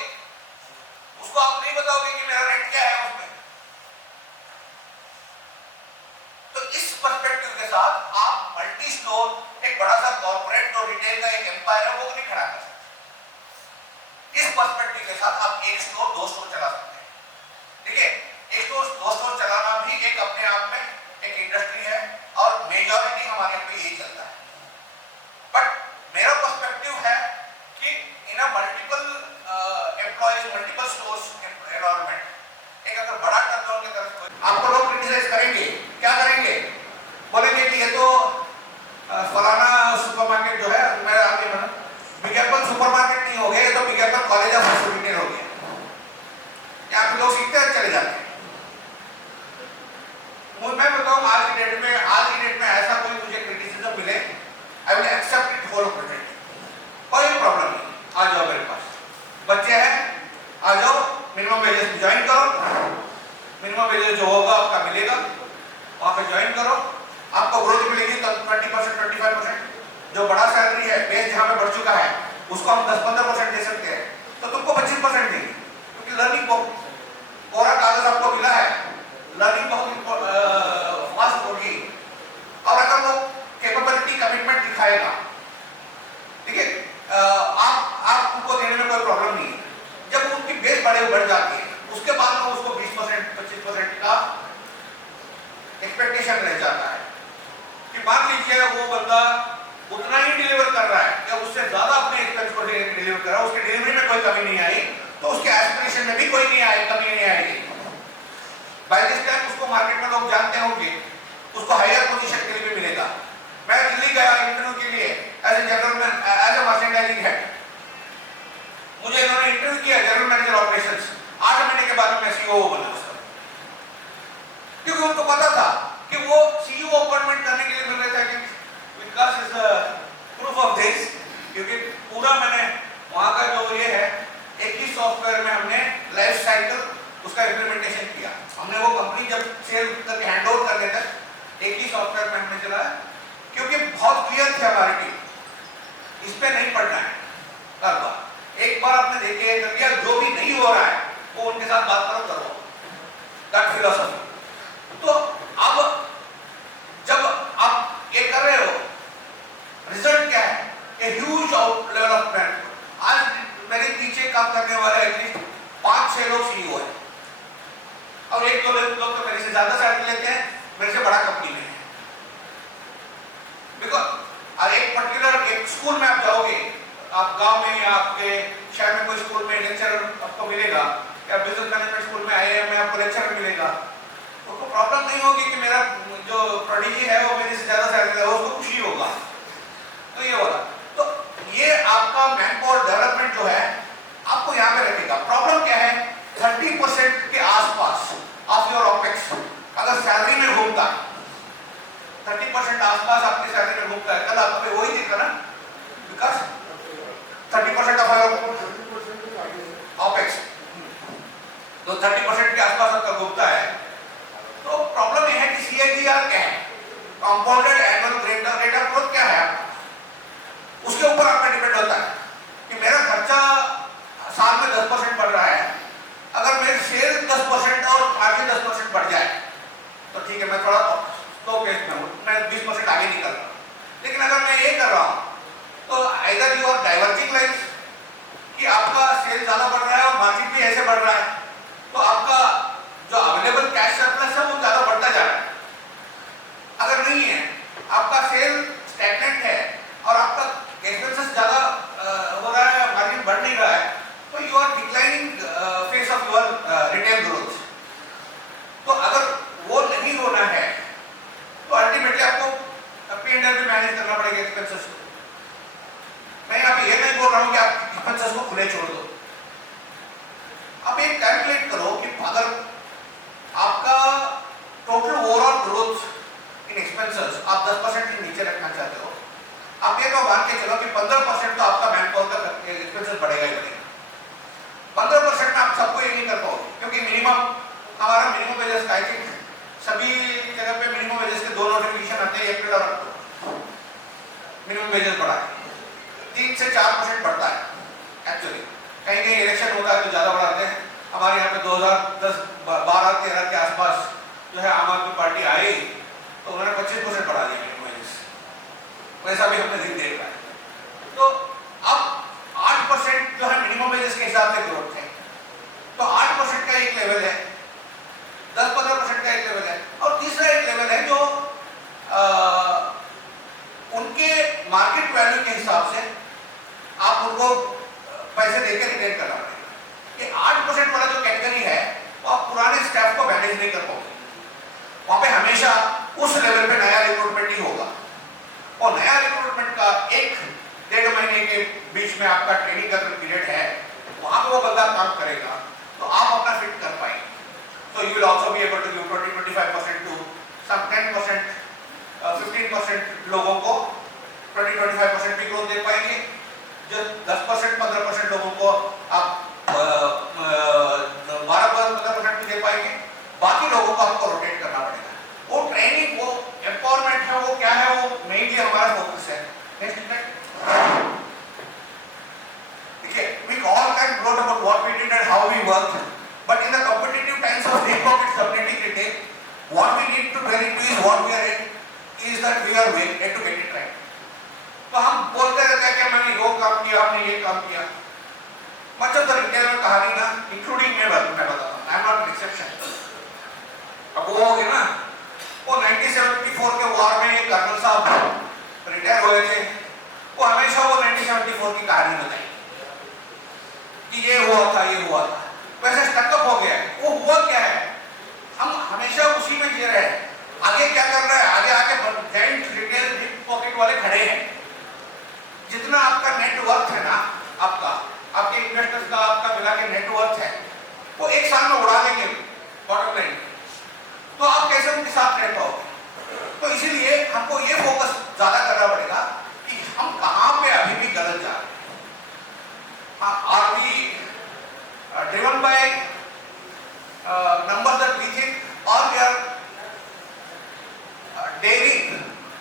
उसको आप नहीं बताओगे कि मेरा रेट क्या है उसमें। तो इस पर्सपेक्टिव के साथ आप मल्टी स्टोर एक बड़ा सा कॉर्पोरेट और रिटेल का एक एम्पायर है वो नहीं खड़ा कर सकते। इस पर्सपेक्टिव के साथ आप एक स्टोर 2 स्टोर चला सकते हैं। ठीक है, एक स्टोर 2 स्टोर चलाना भी एक अपने आप में एक इंडस्ट्री है और मेजॉरिटी हमारे पे यही चलता है। बट मेरा पर्सपेक्टिव है कि in a multiple employees multiple stores environment एक अगर बड़ा टर्नओवर की तरफ आपको लोग क्रिटिसाइज करेंगे, क्या करेंगे, बोलेंगे कि ये तो फलाना सुपरमार्केट जो है, मैं आगे बढ़ा, बिग एप्पल सुपरमार्केट नहीं हो गया, ये तो big Apple college of hospital हो गया। यहाँ पे लोग सीखते हैं चले जाते हैं। मैं बताऊं आज की डेट में ऐसा कोई मुझे क्रिटिसिज्म मिले, I will accept it whole project, कोई प्रॉब्लम नहीं। आ जाओ मेरे पास, बच्चे हैं आ जाओ, मिनिमम वेजेस ज्वाइन करो, मिनिमम वेजेस जो होगा आपका मिलेगा, वहां पे ज्वाइन करो, आपको ग्रोथ मिलेगी तो 20% 25%। जो बड़ा सैलरी है बेस जहां पे बढ़ चुका है उसको हम 10-15% दे सकते हैं, तो तुमको 25% देंगे, क्योंकि लर्निंग पूरा कागज आपको मिला है, लर्निंग बहुत फास्ट होगी। और अगर वो कैपेबिलिटी कमिटमेंट दिखाएगा, ठीक है, आप उनको देने में कोई प्रॉब्लम नहीं है। जब उनकी बेस बढ़ जाती है उसके बाद में उसको 20% 25% का एक्सपेक्टेशन रह जाता है कि मान लीजिए वो बंदा उतना ही डिलीवर कर रहा है या उससे ज्यादा अपने एक्सपेंस को डिलीवर कर रहा है, उसकी डिलीवरी में कोई कमी नहीं आई तो उसके एस्पिरेशन में भी कोई कमी नहीं आएगी। बाय दिस टाइम उसको मार्केट में लोग जानते होंगे, उसको हायर पोजीशन के लिए भी मिलेगा। मैं दिल्ली गया इंटरव्यू के लिए एज ए मर्चेंडाइजिंग हेड, मुझे इन्होंने इंटरव्यू किया जनरल मैनेजर ऑपरेशंस, 8 महीने के बाद मैं सीईओ बना उसका, क्योंकि उनको पता था कि वो सीईओ अपॉइंटमेंट करने के लिए मिल रहे थे। विकास इज प्रूफ ऑफ दिस, क्योंकि पूरा मैंने वहां का जो ये है एक ही सॉफ्टवेयर में हमने लाइफ साइकिल उसका इंप्लीमेंटेशन किया। हमने वो कंपनी जब सेल करके हैंड ओवर करने तक एक ही सॉफ्टवेयर में हमने चलाया, क्योंकि बहुत क्लियर थी हमारी टीम, इस पे नहीं पढ़ना है। हर बार एक बार आपने देखे कर लिया, जो भी नहीं हो रहा है वो उनके साथ बात करो, दैट फिलॉसफी। तो अब जब आप ये कर रहे हो, रिजल्ट क्या है, a huge level of brand. आज मेरे पीछे काम करने वाले एटलीस्ट 5-6 लोग सीईओ है और 1-2 लोग तो मेरे से ज्यादा सैलरी लेते हैं, मेरे से बड़ा कंपनी में है। बिकॉज एक पर्टिकुलर एक स्कूल में आप जाओगे, आप गांव में या आपके शहर में कोई स्कूल में लेक्चर आपको मिलेगा, या बिजनेस मैनेजमेंट स्कूल में आईआईएम में आपको लेक्चर मिलेगा, तो कोई प्रॉब्लम नहीं होगी कि मेरा जो प्रोडिजी है वो मेरे से ज्यादा सैलरी है, उसको खुशी होगा। तो ये वाला, तो ये आपका मैनपावर डेवलपमेंट जो है आपको यहाँ पे रखेगा। प्रॉब्लम क्या है, 30% के आसपास ऑफ योर ऑपेक्स अगर सैलरी में घूमता है, 30% आसपास आपकी सैलरी में घूमता है, कल आपको वही दिखा ना, बिकॉज 30% ऑफ ठीक है मैं थोड़ा स्लो पेस में हूँ, मैं 20% आगे निकल रहा हूँ। लेकिन अगर मैं ये कर रहा हूँ तो either you are diverging lines कि आपका सेल ज्यादा बढ़ रहा है और मार्जिन भी ऐसे बढ़ रहा है, तो आपका जो अवेलेबल कैश सरप्लस है वो ज्यादा बढ़ता जा रहा है। अगर नहीं है, आपका सेल स्टैग्नेंट है और आपका एक्सपेंसेस ज्यादा हो रहा है, मार्जिन बढ़ नहीं रहा है, तो you are declining face of your retail growth. तो अगर वो नहीं होना है तो अल्टीमेटली आपको P&L भी मैनेज करना पड़ेगा एक्सपेंसेस को। मैं यहाँ पे ये नहीं बोल रहा हूँ कि आप एक्सपेंसेस को खुले छोड़ दो। आप एक कैलकुलेट करो कि अगर आपका total overall growth in expenses आप 10% के नीचे रखना चाहते हो, आप ये तो मान के चलो कि 15% तो आपका मैन पावर का एक्सपेंसेस बढ़ेगा ही बढ़ेगा। 15% में आप सबको ये नहीं कर पाओगे, क्योंकि मिनिमम हमारा मिनिमम वेजेस का सभी जगह पे मिनिमम वेजेस के 2 नोटिफिकेशन आते हैं, 1 मिनट और मिनिमम वेजेस बढ़ा है 3 से 4% बढ़ता है एक्चुअली। कहीं कहीं इलेक्शन होता है तो ज्यादा बढ़ाते हैं। हमारे यहाँ पे 2010, 12, 13 के आसपास जो है आम आदमी पार्टी आई तो उन्होंने 25% बढ़ा दिया मिनिमम वेजेस, वैसा भी हमने दिन देखा है। तो अब 8% जो है मिनिमम वेजेस के हिसाब से ग्रोथ है, तो 8% का एक लेवल है, 10-15% का एक लेवल है, और तीसरा एक लेवल है जो उनके मार्केट वैल्यू के हिसाब से आप उनको पैसे देकर रिटेन करना पड़ेगा। ये 8% वाला जो कैटेगरी है वो आप पुराने स्टाफ को मैनेज नहीं कर पाओगे। वहां पे हमेशा उस लेवल पे नया रिक्रूटमेंट ही होगा, और नया रिक्रूटमेंट का 1-1.5 महीने के बीच में आपका ट्रेनिंग का पीरियड है, वहां पे वो बंदा काम करेगा तो आप अपना फिट कर पाएंगे। So you will also be able to give 20-25% to some 10%, 15% लोगों को 20-25% भी ग्रोथ दे पाएंगे। जो 10%-15% लोगों को आप 12-15% भी दे पाएंगे। बाकी लोगों को आपको रोटेट करना पड़ेगा। वो ट्रेनिंग, वो एम्पावरमेंट है, वो क्या है, वो मेनली हमारा फोकस है। नेक्स्ट मिनट देखिए, we all can gloat about what we did and how we worked. But in the competitive times of deep pocket subnetting retail, what we need to tell into is what we are in is that we are yet to get it right. तो हम बोलते रहते हैं कि मैंने वो काम किया, हमने ये काम किया। मतलब तो रिटेल में कहानी ना, इंक्लूडिंग मैं बताता हूँ, I am not an exception. अब वो हो गया ना, वो 1974 के वॉर में एक कर्नल साहब रिटायर हुए थे, वो हमेशा वो 1974 की कहानी बताई कि ये हुआ था, ये हुआ था। वैसे स्टकअप हो गया, वो हुआ क्या है, हम हमेशा उसी में जी रहे हैं। आगे क्या कर रहा है, आगे आके जाइंट रिटेल डीप पॉकेट वाले खड़े हैं। जितना आपका नेटवर्थ है ना, आपके इन्वेस्टर्स का आपका मिला के नेटवर्थ है, वो एक साल में उड़ा देंगे बॉटम लाइन। तो आप कैसे उनके साथ रह पाओगे? तो इसीलिए हमको ये फोकस ज्यादा करना पड़ेगा कि हम कहाँ पे अभी भी गलत जा रहे हैं। Are we driven by numbers that we think, or we are daring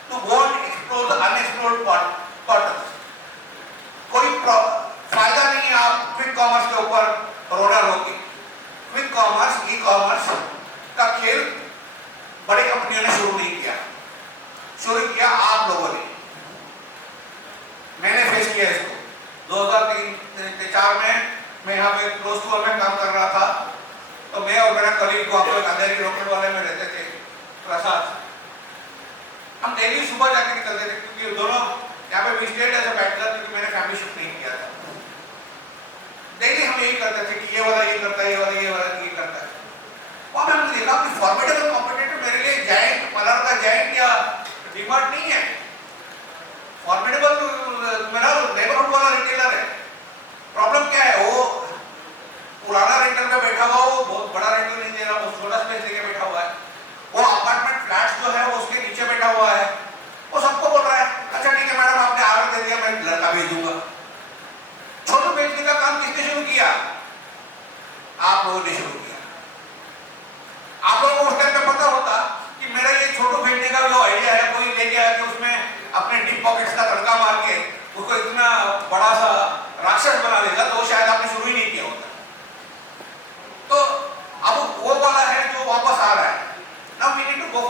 to go and explore the unexplored patterns. कोई फायदा नहीं है आप क्विक कॉमर्स के ऊपर रोलर होके। क्विक कॉमर्स, ई कॉमर्स का खेल बड़ी कंपनियों ने शुरू नहीं किया, शुरू किया आप लोगों ने। मैंने फेस किया इसको 2003-4 में। मैं यहाँ पे क्लोज टू में काम कर रहा था, तो मैं और मेरा कलीग को अंधेरी लोकल वाले में रहते थे, प्रसाद। हम डेली सुबह जाके निकलते थे, क्योंकि दोनों यहाँ पे स्टेट एज अ बैचलर, क्योंकि मैंने फैमिली शिफ्ट नहीं किया था। डेली हम यही करते थे कि ये वाला ये करता है, ये वाला ये करता है। वहाँ हमने देखा कि फॉर्मेडेबल कॉम्पिटिटर मेरे लिए जायंट, मलर का जायंट या डीमार्ट नहीं है। फॉर्मेडेबल मेरा नेबरहुड वाला रिटेलर है। प्रॉब्लम क्या है, वो पुराना रेंटल में बैठा हुआ, वो बहुत बड़ा रेंटल नहीं दे रहा, वो छोटा स्पेस लेके बैठा हुआ है। वो अपार्टमेंट फ्लैट्स जो है वो उसके नीचे बैठा हुआ है। वो सबको बोल रहा है, अच्छा ठीक है मैडम आपने ऑर्डर दे दिया, मैं लड़का भेज दूंगा। छोटू बेचने का काम किसने शुरू किया? आप लोगों ने शुरू किया। आप लोगों को उस टाइम पे पता होता कि मेरा ये छोटू भेजने का जो आइडिया है, कोई लेके आया कि उसमें अपने डीप पॉकेट्स का तड़का मार के उसको इतना बड़ा सा राक्षस बना देगा, तो शायद आपने शुरू ही नहीं किया होता। तो अब वो वाला है जो वापस आ रहा है। Now we need to go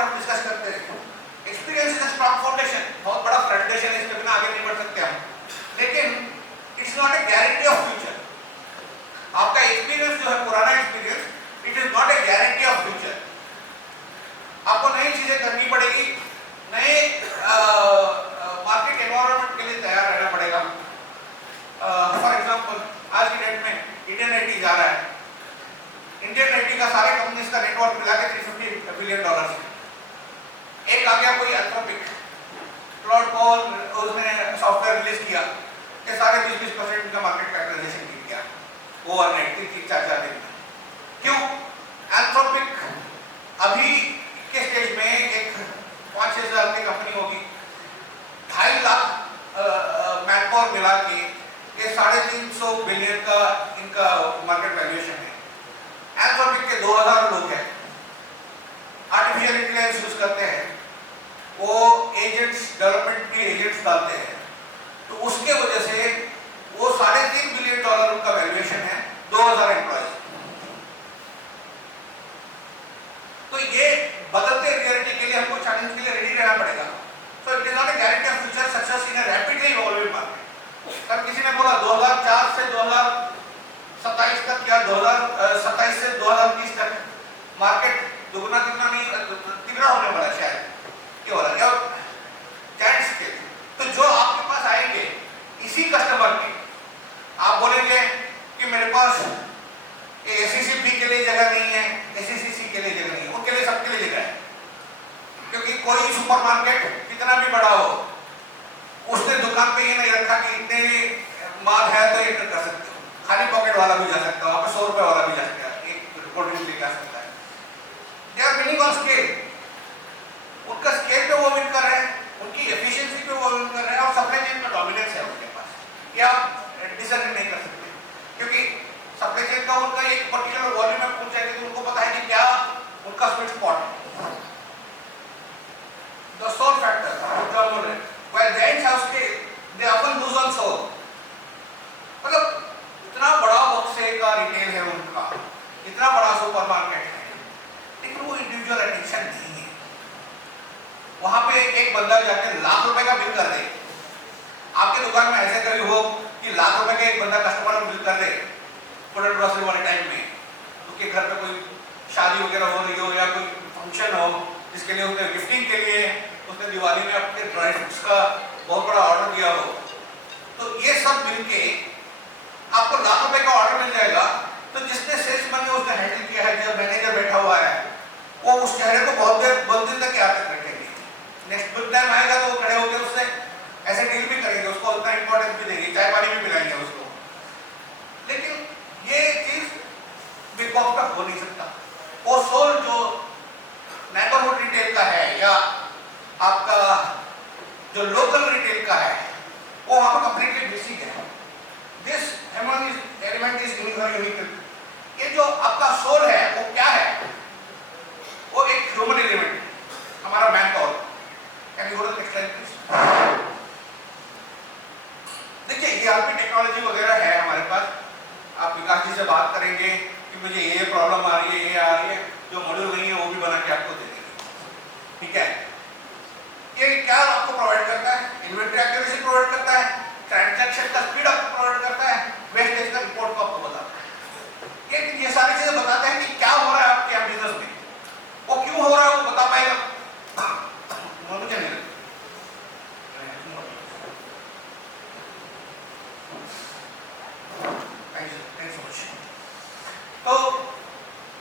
ऊपर हम डिस्कस करते हैं। Experience is a strong foundation, बहुत बड़ा फाउंडेशन है, इसके बिना आगे नहीं बढ़ सकते हम, लेकिन it's not a guarantee of future. आपका एक्सपीरियंस जो है पुराना experience, it is not a guarantee of future. आपको नई चीजें करनी पड़ेगी, नए मार्केट एनवायरनमेंट के लिए तैयार रहना पड़ेगा। फॉर एग्जांपल आज की डेट में इंडियन आईटी जा रहा है, इंडियन आईटी का सारे कंपनीज का नेटवर्क मिला के $350 बिलियन है। एक आ गया कोई एंथ्रोपिक, क्लाउड कॉल उसने सॉफ्टवेयर रिलीज किया कि सारे 20% का मार्केट कैपिटलाइजेशन गिर गया ओवरनाइट, 3-4 दिन में। क्यों? एंथ्रोपिक अभी के स्टेज में एक 5-6 हज़ार की कंपनी होगी, 2.5 लाख मैनपावर मिला के ये 350 बिलियन का इनका मार्केट वैल्यूएशन है। एंथ्रोपिक के 2000 लोग हैं, आर्टिफिशियल इंटेलिजेंस यूज करते हैं, वो एजेंट्स, डेवलपमेंट के एजेंट्स डालते हैं, तो उसके वजह से वो $3.5 बिलियन उनका वैल्यूएशन है, 2000 एम्प्लॉयज। तो ये बदलते रियलिटी के लिए हमको चैलेंज के लिए रेडी रहना पड़ेगा। So it is not a guarantee of future success in A rapidly evolving market. तब किसी ने बोला 2004 से 2027 तक या 2027 से 2030 तक मार्केट दुगना तिगना नहीं, तिगना होने वाला है, शायद क्या हो रहा है चांस के। तो जो आपके पास आएंगे इसी कस्टमर के, आप बोलेंगे कि मेरे पास एसीसी के लिए जगह नहीं है, एसीसी के लिए जगह नहीं है, उनके लिए सबके लिए जगह है। क्योंकि कोई सुपरमार्केट कितना भी बड़ा हो, उसने दुकान पे ये नहीं रखा कि इतने माल है तो ये कर सकते हो, खाली पॉकेट वाला भी जा सकता है, वहां पे 100 रुपए वाला भी जा सकता है, एक कोल्ड ड्रिंक लेके आ सकता है। They are winning on scale, उनका स्केल पे वो विन कर रहे हैं, उनकी एफिशिएंसी पे वो विन कर रहे हैं, और सप्लाई चेन का डोमिनेंस है उनके पास, ये आप डिसएग्री नहीं कर सकते। क्योंकि सप्लाई चेन का उनका एक पर्टिकुलर वॉल्यूम में पहुंच जाएगी तो उनको पता है कि क्या उनका स्वीट स्पॉट है। The soul factor, where giants have scale, they often lose on soul। मतलब इतना बड़ा बक्से का रिटेल है उनका, इतना बड़ा सुपरमार्केट है, लेकिन वो इंडिविजुअल एडिक्शन नहीं है। वहां पे एक बंदा जाके लाख रुपए का बिल कर दे, आपके दुकान में ऐसे कभी हो कि लाख रुपए का एक बंदा कस्टमर को बिल कर दे प्रोडक्ट ग्रोसरी वाले टाइम में, उसके घर पे कोई शादी वगैरह हो रही हो या कोई फंक्शन हो जिसके लिए उसने गिफ्टिंग के लिए उसने दिवाली में अपने ड्राई फ्रूट्स का बहुत बड़ा ऑर्डर दिया हो, तो ये सब मिलके आपको लाख रुपए का ऑर्डर मिल जाएगा। तो जिसने सेल्समैन ने उसने हैंडल किया है, जब मैनेजर बैठा हुआ है, वो उस चेहरे को बहुत दिन तक याद रखेंगे। नेक्स्ट बिल टाइम आएगा तो वो खड़े होकर उससे ऐसे डील भी करेंगे, उसको उतना इंपॉर्टेंस भी देंगे, चाय पानी भी पिलाएंगे उसको। लेकिन ये चीज बिग बॉक्स तक हो नहीं सकता। वो सोल जो नेबरहुड रिटेल का है या आपका जो लोकल रिटेल का है, वो वहां पर कंप्लीटली बेसिक है। This element is unique. ये जो आपका सोल है वो क्या है? वो एक ह्यूमन एलिमेंट, हमारा man power. Can you go to the next slide please? देखिए ERP टेक्नोलॉजी वगैरह है हमारे पास। आप विकास जी से बात करेंगे कि मुझे ये प्रॉब्लम आ रही है, ये आ रही है, जो मॉड्यूल नहीं है वो भी बना के आपको दे देंगे। ठीक है, ये क्या आपको प्रोवाइड करता है? इन्वेंटरी एक्यूरेसी प्रोवाइड करता है, ट्रांजैक्शन का स्पीड आपको प्रोवाइड करता है, वेस्टेज का रिपोर्ट को आपको बताता है। ये सारी चीजें बताते हैं कि क्या हो रहा है आपके बिजनेस में, वो क्यों हो रहा है वो बता पाएगा। मुझे नहीं तो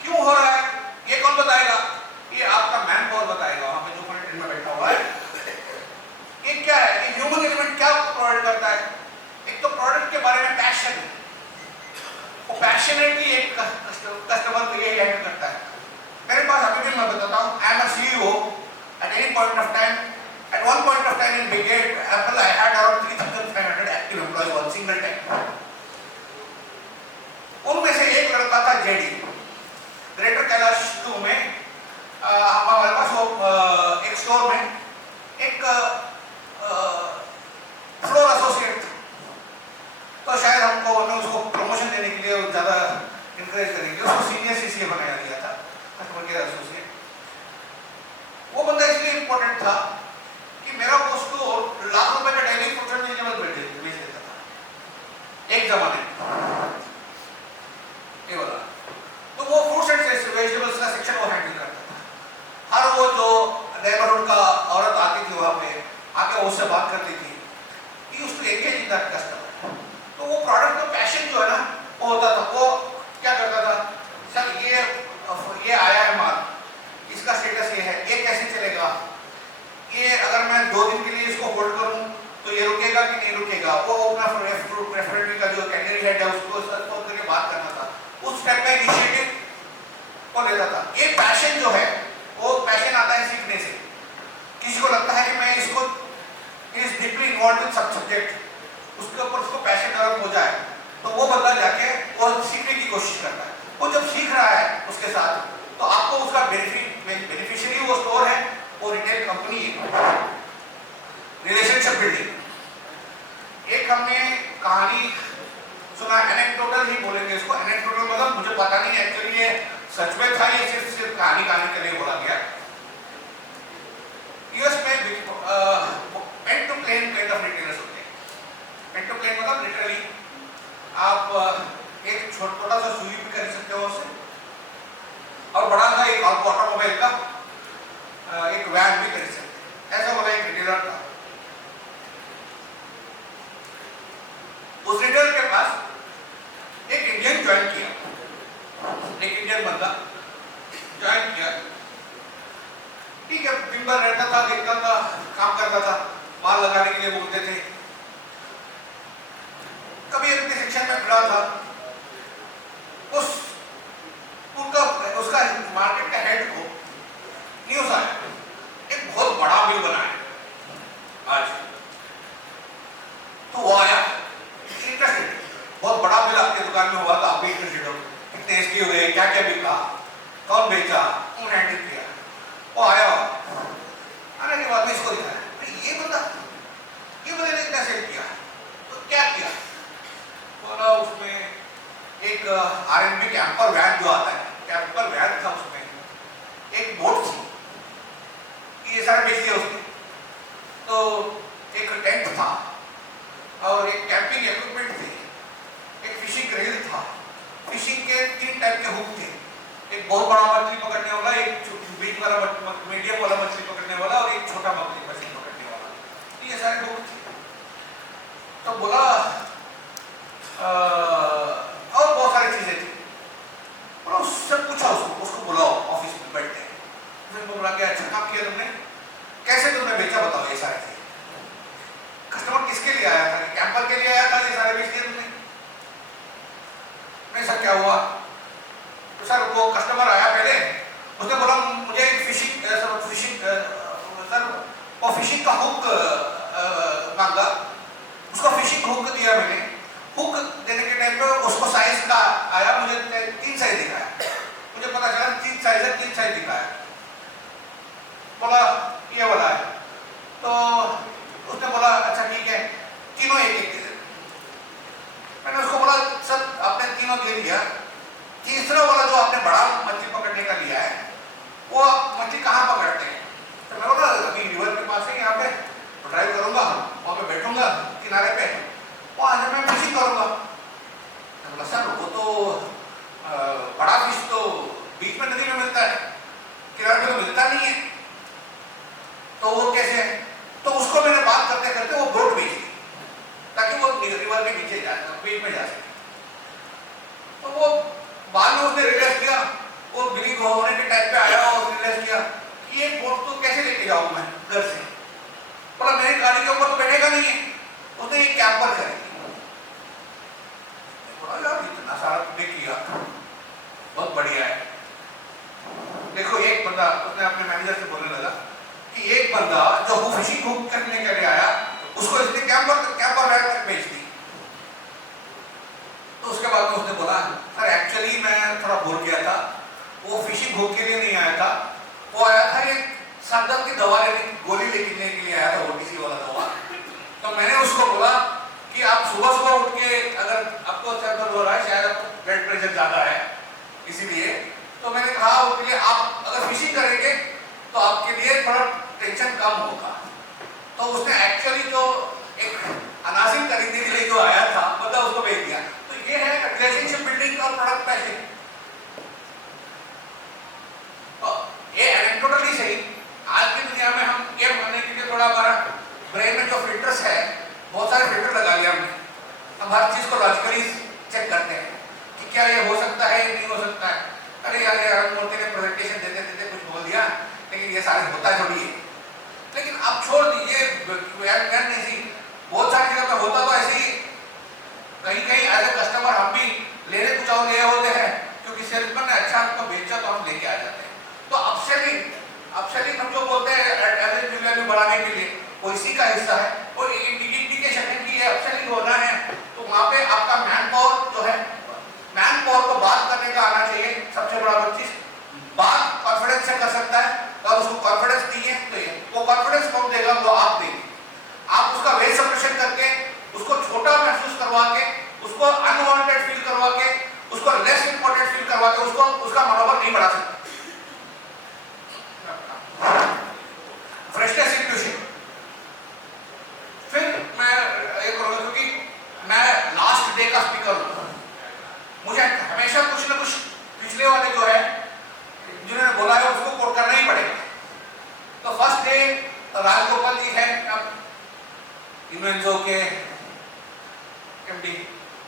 क्यों हो रहा है ये कौन बताएगा? ये आपका मैन पावर बताएगा, वहां पे जो फ्रंट एंड में बैठा हुआ है। ये क्या है? ये ह्यूमन एलिमेंट क्या प्रोवाइड करता है? एक तो प्रोडक्ट के बारे में पैशन, वो पैशनेटली एक कस्टमर को ये हैंडल करता है। मेरे पास अभी भी मैं बताता हूँ, आई am a CEO at any point of time. At one point of time in Brigade Apple, I had around 3,500 active employees on single time. उनमें से एक लड़का था जेडी, ग्रेटर कैलाश 2 में हमारे पास एक स्टोर में एक फ्लोर एसोसिएट था। तो शायद हमें उसको प्रमोशन देने के लिए ज्यादा इंकरेज करने के लिए उसको सीनियर CCA बनाया गया था, कस्टमर केयर एसोसिएट। इंपॉर्टेंट था कि मेरा वो स्टोर लाख रुपए का डेली फूड वेजिटेबल बेच देता था एक जमाने में, ये वाला। तो वो फ्रूट्स एंड वेजिटेबल्स का सेक्शन वो हैंडल करता था। हर वो जो नेबरहुड का औरत आती थी वहाँ पे आके उससे बात करती थी, he used to engage in that customer. तो वो प्रोडक्ट का पैशन जो है ना वो होता था। वो क्या करता था, सर ये आया है माल, इसका स्टेटस ये है, ये कैसे चलेगा, ये अगर मैं 2 दिन के लिए इसको होल्ड करूं तो ये रुकेगा कि नहीं रुकेगा। वो अपना रेफरेंटरी का जो कैटेगरी हेड है उसको फोन करके बात करना था, उस टाइप का इनिशिएटिव वो लेता था। ये पैशन जो है वो पैशन आता है सीखने से। किसी को लगता है कि मैं इसको is deeply involve with subject, उसके ऊपर उसको पैशन डेवलप हो जाए तो वो बंदा जाके वो सीखने की कोशिश करता है। वो जब सीख रहा है उसके साथ तो आपको उसका बेनिफिशियरी वो स्टोर है, वो रिटेल कंपनी है। रिलेशनशिप बिल्डिंग एक हमने कहानी सुना, एनेक्डोटल ही बोलेंगे इसको। एनेक्डोटल मतलब मुझे पता नहीं एक्चुअली ये सच में था, ये सिर्फ कहानी के लिए बोला गया। यूएस में pen to plane kind of retailers होते हैं। पेन टू प्लेन मतलब लिटरली आप एक छोटा सा सुई भी खरीद सकते हो उससे, और बड़ा सा एक ऑटोमोबाइल का एक वैन भी खरीद सकते हैं। ऐसा वाला एक रिटेलर था। उस रिटेलर के पास एक इंडियन ज्वाइन किया, एक इंडियन बंदा ज्वाइन किया। ठीक है, दिन भर रहता था, देखता था, काम करता था, माल लगाने के लिए बोलते थे। कभी अपने सेक्शन में खड़ा था, उसका मार्केट का हेड को न्यूज आया, एक बहुत बड़ा बिल बना है आज। तो वो आया इंटरेस्टेड, बहुत बड़ा बिल आपके दुकान में हुआ तो आप भी इंटरेस्टेड हो, कितने इसके हुए, क्या क्या बिका, कौन बेचा, कौन हैंडल किया। वो आया, आने के बाद में इसको दिखाया, ये बंदे ने इतना सेल किया, तो क्या किया। बोला उसमें एक आरएनबी कैंपर वैन जो आता है, कैंपर वैन था, उसमें एक बोट थी, ये सारा बेच दिया उसने। तो एक टेंट था और एक कैंपिंग इक्विपमेंट थे, एक फिशिंग रेल था। फिशिंग के 3 टाइप के हुक थे, एक बहुत बड़ा मछली पकड़ने वाला, एक बीच वाला मीडियम वाला मछली पकड़ने वाला और एक छोटा मछली पकड़ने वाला। ये सारे हुक थे। तो बोला और बहुत सारी चीजें थी। और उससे पूछा उसको बुलाओ ऑफिस में बैठते हैं। फिर बोला कि अच्छा काम किया तुमने, कैसे तुमने बेचा बताओ ये सारी चीजें। कस्टमर किसके लिए आया था, कैंपर के लिए आया था, ये सारे बेच दिए तुमने। नहीं सर क्या हुआ। तो सर वो कस्टमर आया पहले, उसने बोला मुझे एक फिशिंग सर वो फिशिंग का हुक मांगा, उसको फिशिंग हुक दिया मैंने। हुक देने के टाइम पे उसको साइज का आया, मुझे 3 साइज दिखाया, मुझे पता चला 3 साइज है, 3 साइज दिखाया। बोला ये वाला है। तो उसने बोला अच्छा ठीक है, तीनों एक दे दे। मैंने उसको बोला सर आपने तीनों दे दिया, तीसरा वाला जो आपने बड़ा मछली पकड़ने का लिया है वो मछली कहाँ पकड़ते हैं। तो मैं बोला अभी रिवर के पास है, यहाँ पे ड्राइव करूंगा, वहाँ पे बैठूंगा किनारे पे, वहाँ से मैं फिशिंग करूंगा। तो बोला सर वो तो बड़ा फिश तो बीच में नदी में मिलता है, किनारे पे तो मिलता नहीं है, तो वो कैसे। तो उसको मैंने बात करते करते वो बोट बेच दी ताकि वो रिवर के नीचे जा सके, बीच में जा सके। तो वो बाद में उसने रियलाइज किया, वो बिलिंग होने के टाइम पे आया और उसने रियलाइज किया कि ये बोट तो कैसे लेके जाऊँ मैं घर से। बोला मेरी गाड़ी के ऊपर तो बैठेगा नहीं है। उसने एक कैंपर खरीदी। बोला यार इतना सारा तुमने किया, बहुत बढ़िया है। देखो एक बंदा, उसने अपने मैनेजर से बोलने लगा कि एक बंदा जो फिशिंग हुक करने के लिए आया उसको इसने कैंपर वैन तक बेच दी। तो उसके बाद में उसने बोला सर एक्चुअली मैं थोड़ा भूल गया था, वो फिशिंग हुक के लिए नहीं आया था, वो आया था एक सरदर्द की दवा लेने, गोली लेने के लिए आया था, ओटीसी वाला दवा। तो मैंने उसको बोला कि आप सुबह सुबह उठ के अगर आपको सर दर्द हो रहा है, शायद आपको ब्लड प्रेशर ज्यादा है इसीलिए, तो मैंने कहा उसके लिए आप अगर फिशिंग करेंगे तो आपके लिए ये थोड़ा टेंशन कम होगा। तो उसने एक्चुअली जो एक अनासिल खरीदने के लिए जो आया था मतलब उसको भेज दिया। तो ये है रिलेशनशिप बिल्डिंग और प्रोडक्ट पैसिंग। ये एनेक्डोटली सही, आज की दुनिया में हम ये मानने के लिए थोड़ा हमारा ब्रेन में जो फिल्टर्स है, बहुत सारे फिल्टर लगा लिया हमने। हम हर चीज को लॉजिकली चेक करते हैं कि क्या ये हो सकता है या नहीं हो सकता है। अरे यार ये मोदी ने प्रेजेंटेशन देते देते कुछ बोल दिया, लेकिन ये सारे होता थोड़ी है। लेकिन आप छोड़ दीजिए, बहुत सारी जगह पे होता तो ऐसे ही। कहीं कहीं एज ए कस्टमर हम भी लेने कुछ और लिए होते हैं, क्योंकि सेल्समैन ने अच्छा हमको बेचा तो हम लेके आ जाते हैं। तो अपसेलिंग हम जो बोलते हैं एवरेज वैल्यू बढ़ाने के लिए, वो इसी का हिस्सा है। और इंडिकेशन है कि ये अपसेलिंग होना है, तो वहाँ पे आपका मैन पावर जो है, मैन पावर को बात करने का आना चाहिए। सबसे बड़ा चीज बात कॉन्फिडेंस से कर सकता है, तो उसको कॉन्फिडेंस दीजिए। तो ये वो कॉन्फिडेंस कौन देगा? वो आप देंगे। आप उसका वेट सप्रेशन करके, उसको छोटा महसूस करवा के, उसको अनवांटेड फील करवा के, उसको लेस इंपॉर्टेंट फील करवा के उसको उसका मनोबल नहीं बढ़ा सकते। Freshness intuition. फिर मैं ये करूंगा, क्योंकि मैं लास्ट डे का स्पीकर हूं, मुझे हमेशा कुछ ना कुछ पिछले वाले जो है जिन्होंने बोला है उसको कोट करना ही पड़ेगा। तो फर्स्ट डे राजगोपाल जी है इन्वेंजो के एमडी,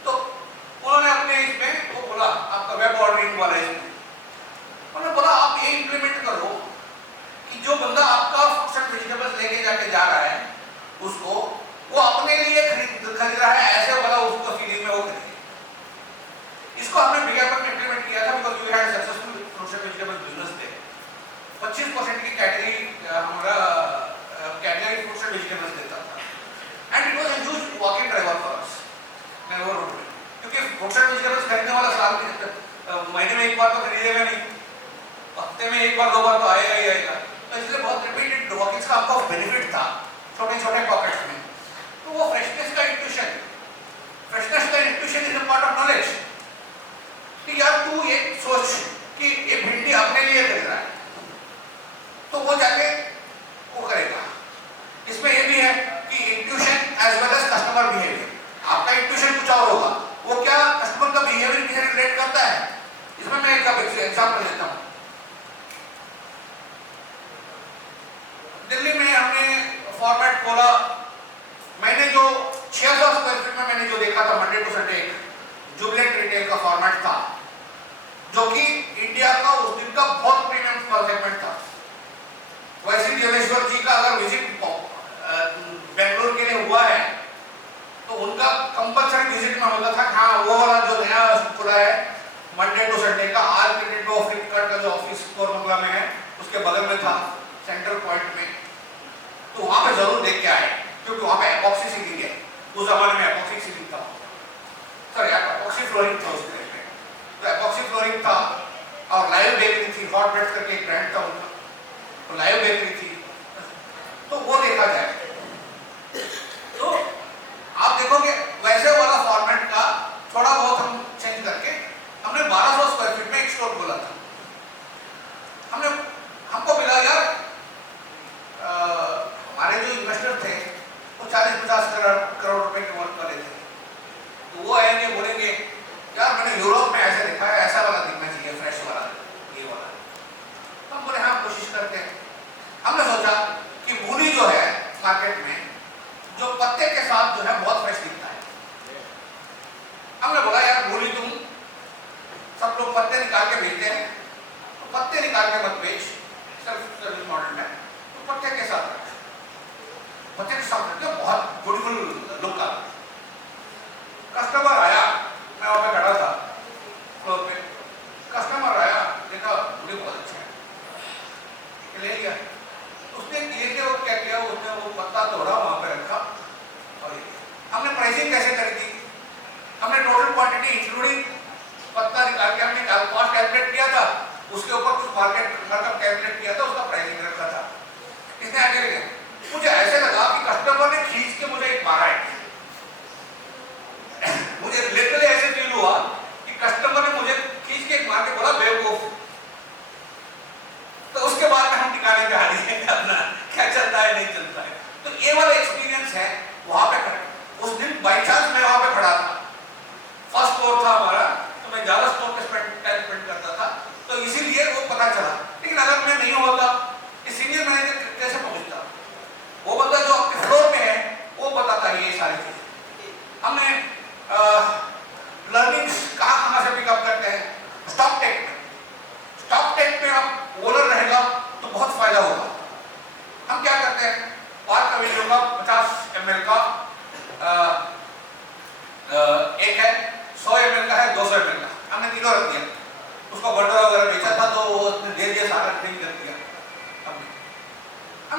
तो उन्होंने अपने इसमें वो बोला आपका वेब ऑर्डरिंग वाला इसमें उन्होंने बोला आप ये इंप्लीमेंट करो कि जो बंदा आपका फ्रूट्स एंड वेजिटेबल्स लेके जाके जा रहा है उसको वो अपने लिए खरीद रहा है, ऐसे वाला उसको फीलिंग में वो खरीदे। इसको हमने विज्ञापन में इंप्लीमेंट किया था, because we had successful fruits and vegetables business थे। 25% की कैटेगरी हमारा कैटेगरी फ्रूट्स एंड वेजिटेबल्स देता था, and it was a huge walking driver for us never road में, क्योंकि फ्रूट्स एंड वेजिटेबल्स खरीदने वाला साल में महीने में एक बार तो खरीदेगा नहीं, हफ्ते में एक बार दो बार तो आएगा ही आएगा। तो इसलिए बहुत रिपीटेड वॉकिंग्स का आपको बेनिफिट था छोटे छोटे पॉकेट्स में। तो वो फ्रेशनेस का intuition is a part of knowledge कि यार तू ये सोच कि ये भिंडी अपने लिए खरीद रहा है, तो वो जाके वो करेगा। इसमें ये भी है कि intuition as well as customer behaviour. आपका इंट्यूशन कुछ और होगा, वो क्या कस्टमर का बिहेवियर किसे रिलेट करता है। इसमें मैं एक एग्जांपल देता हूँ। दिल्ली में हमने फॉर्मेट खोला, मैंने जो 600 स्क्वायर फीट में मैंने जो देखा था Monday to Sunday Jubilant retail का फॉर्मेट था, जो कि इंडिया का उस दिन का बहुत प्रीमियम सेगमेंट था। वैसे ज्ञानेश्वर जी का अगर विजिट बेंगलुरु के लिए हुआ है तो उनका कंपल्सरी विजिट में होता था। हाँ, वो वाला जो नया खुला है मंडे टू संडे का, आज के डेट में फ्लिपकार्ट का जो ऑफिस कोरमंगला में है उसके बगल में था, सेंट्रल पॉइंट में। तो वहां पे जरूर देख के आए, क्योंकि वहां पे एपॉक्सी सीलिंग है। उस जमाने में एपॉक्सी सीलिंग था, सॉरी एपॉक्सी फ्लोरिंग था उसके लिए। तो एपॉक्सी फ्लोरिंग था और लाइव बेकरी थी, हॉट ब्रेड करके एक ब्रांड था उनका, तो लाइव बेकरी थी। तो वो देखा जाए तो आप देखोगे वैसे वाला फॉर्मेट का थोड़ा बहुत हम चेंज करके हमने 1200 स्क्वायर फीट में एक स्टोर खोला था। हमको मिला यार हमारे जो इन्वेस्टर थे वो 40-50 करोड़ रुपए के वर्क वाले थे। तो वो आएंगे बोलेंगे यार मैंने यूरोप में ऐसे देखा है, ऐसा वाला दिखना चाहिए, फ्रेश वाला, ये वाला। हम बोले हाँ कोशिश करते हैं। हमने सोचा कि मूली जो है मार्केट में जो पत्ते के साथ जो है बहुत फ्रेश दिखता है। हमने बोला यार मूली तुम सब लोग पत्ते निकाल के बेचते हैं, तो पत्ते निकाल के मत बेच, सेल्फ सर्विस मॉडल में तो पत्ते के साथ रख, पत्ते के साथ रखते बहुत ब्यूटीफुल लुक आता। कस्टमर आया, मैं वहां पे खड़ा था फ्लोर पे, कस्टमर आया, देखा मूली बहुत अच्छा है, ले लिया। उसने क्या किया, उसने वो पत्ता तोड़ा वहां पे रखा और हमने प्राइसिंग कैसे करी थी, हमने टोटल क्वांटिटी इंक्लूडिंग पत्ता निकाल के हमने कॉस्ट कैलकुलेट किया था, उसके ऊपर कुछ मार्कअप कैलकुलेट किया था, उसका प्राइसिंग रखा था। इसने आगे लिया, मुझे ऐसे लगा कि कस्टमर ने खींच के मुझे एक मारा है। मुझे लिटरली ऐसे फील हुआ कि कस्टमर ने मुझे खींच के एक मार के बोला बेवकूफ। तो उसके बाद में हम ठिकाने पे आ गए।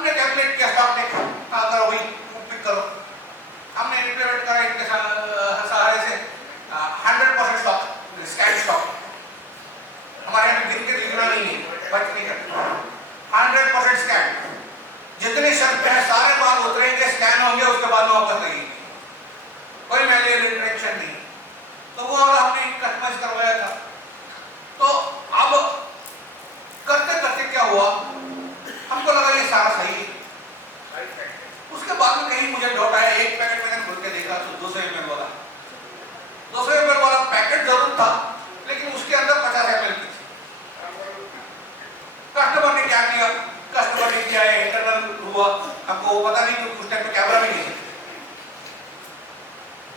हमने कैलकुलेट किया स्टॉक टेक, हाँ करो भाई पिक करो, हमने इम्प्लीमेंट करा इनके सहारे से 100% स्टॉक स्कैन स्टॉक, हमारे यहाँ गिन के लिखना नहीं है, बच नहीं करना, 100% स्कैन, जितने शर्त है सारे माल उतरेंगे, स्कैन होंगे, उसके बाद वापस लगेंगे, कोई मैनुअल इंटरेक्शन नहीं। तो वो वाला हमने कस्टमाइज करवाया था। तो अब करते करते क्या हुआ, हमको लगा ये सारा सही है। उसके बाद में कहीं मुझे डाउट आया, एक पैकेट मैंने खुल के देखा तो 200 ml वाला, 200 ml वाला पैकेट जरूर था, लेकिन उसके अंदर 50 ml की थी। कस्टमर ने क्या किया, कस्टमर ने किया है इंटरनल हुआ, हमको पता नहीं कि उस टाइम पे कैमरा भी नहीं है,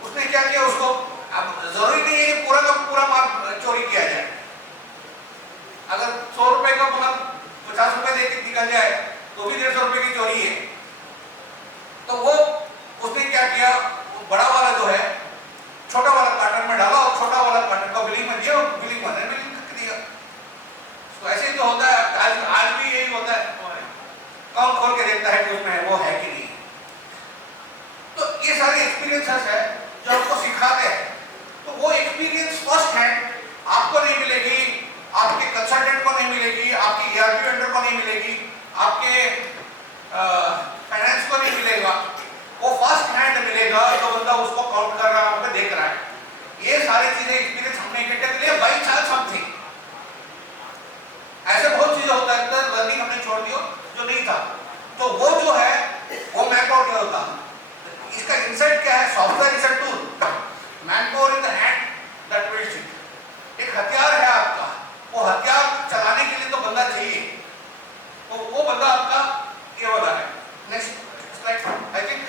उसने क्या किया, उसको अब जरूरी नहीं है कि पूरा का पूरा माल चोरी किया जाए, अगर 100 रुपए का माल 50 रुपए देके निकल जाए तो भी 150 रुपए की चोरी है। तो वो उसने क्या किया, बड़ा वाला जो है छोटा वाला कार्टन में डाला और छोटा वाला कार्टन का बिलिंग में दिया, बिलिंग में बिलिंग दिया। तो ऐसे ही तो होता है, आज भी यही होता है, कौन खोल के देखता है कि उसमें वो है कि नहीं। तो ये सारे एक्सपीरियंसेस है जो आपको सिखाते हैं। तो वो एक्सपीरियंस फर्स्ट हैंड आपको नहीं मिलेगी, आपके कंसल्टेंट को नहीं मिलेगी, आपकी ERP वेंडर को नहीं मिलेगी, आपके फाइनेंस को नहीं मिलेगा, वो फर्स्ट हैंड मिलेगा जो बंदा उसको काउंट कर रहा है, आपको देख रहा है। ये सारी चीजें एक्सपीरियंस हमने इकट्ठे कर लिया बाई चांस समथिंग, ऐसे बहुत चीजें होता है, लर्निंग हमने छोड़ दिया जो नहीं था। तो वो जो है वो मैकआउट क्या होता, इसका इंसाइट क्या है, software is a tool, manpower in the hand that wills it. एक हथियार है आपका, वो हथियार चलाने के लिए तो बंदा चाहिए, तो वो बंदा आपका ये वाला है। Next slide, I think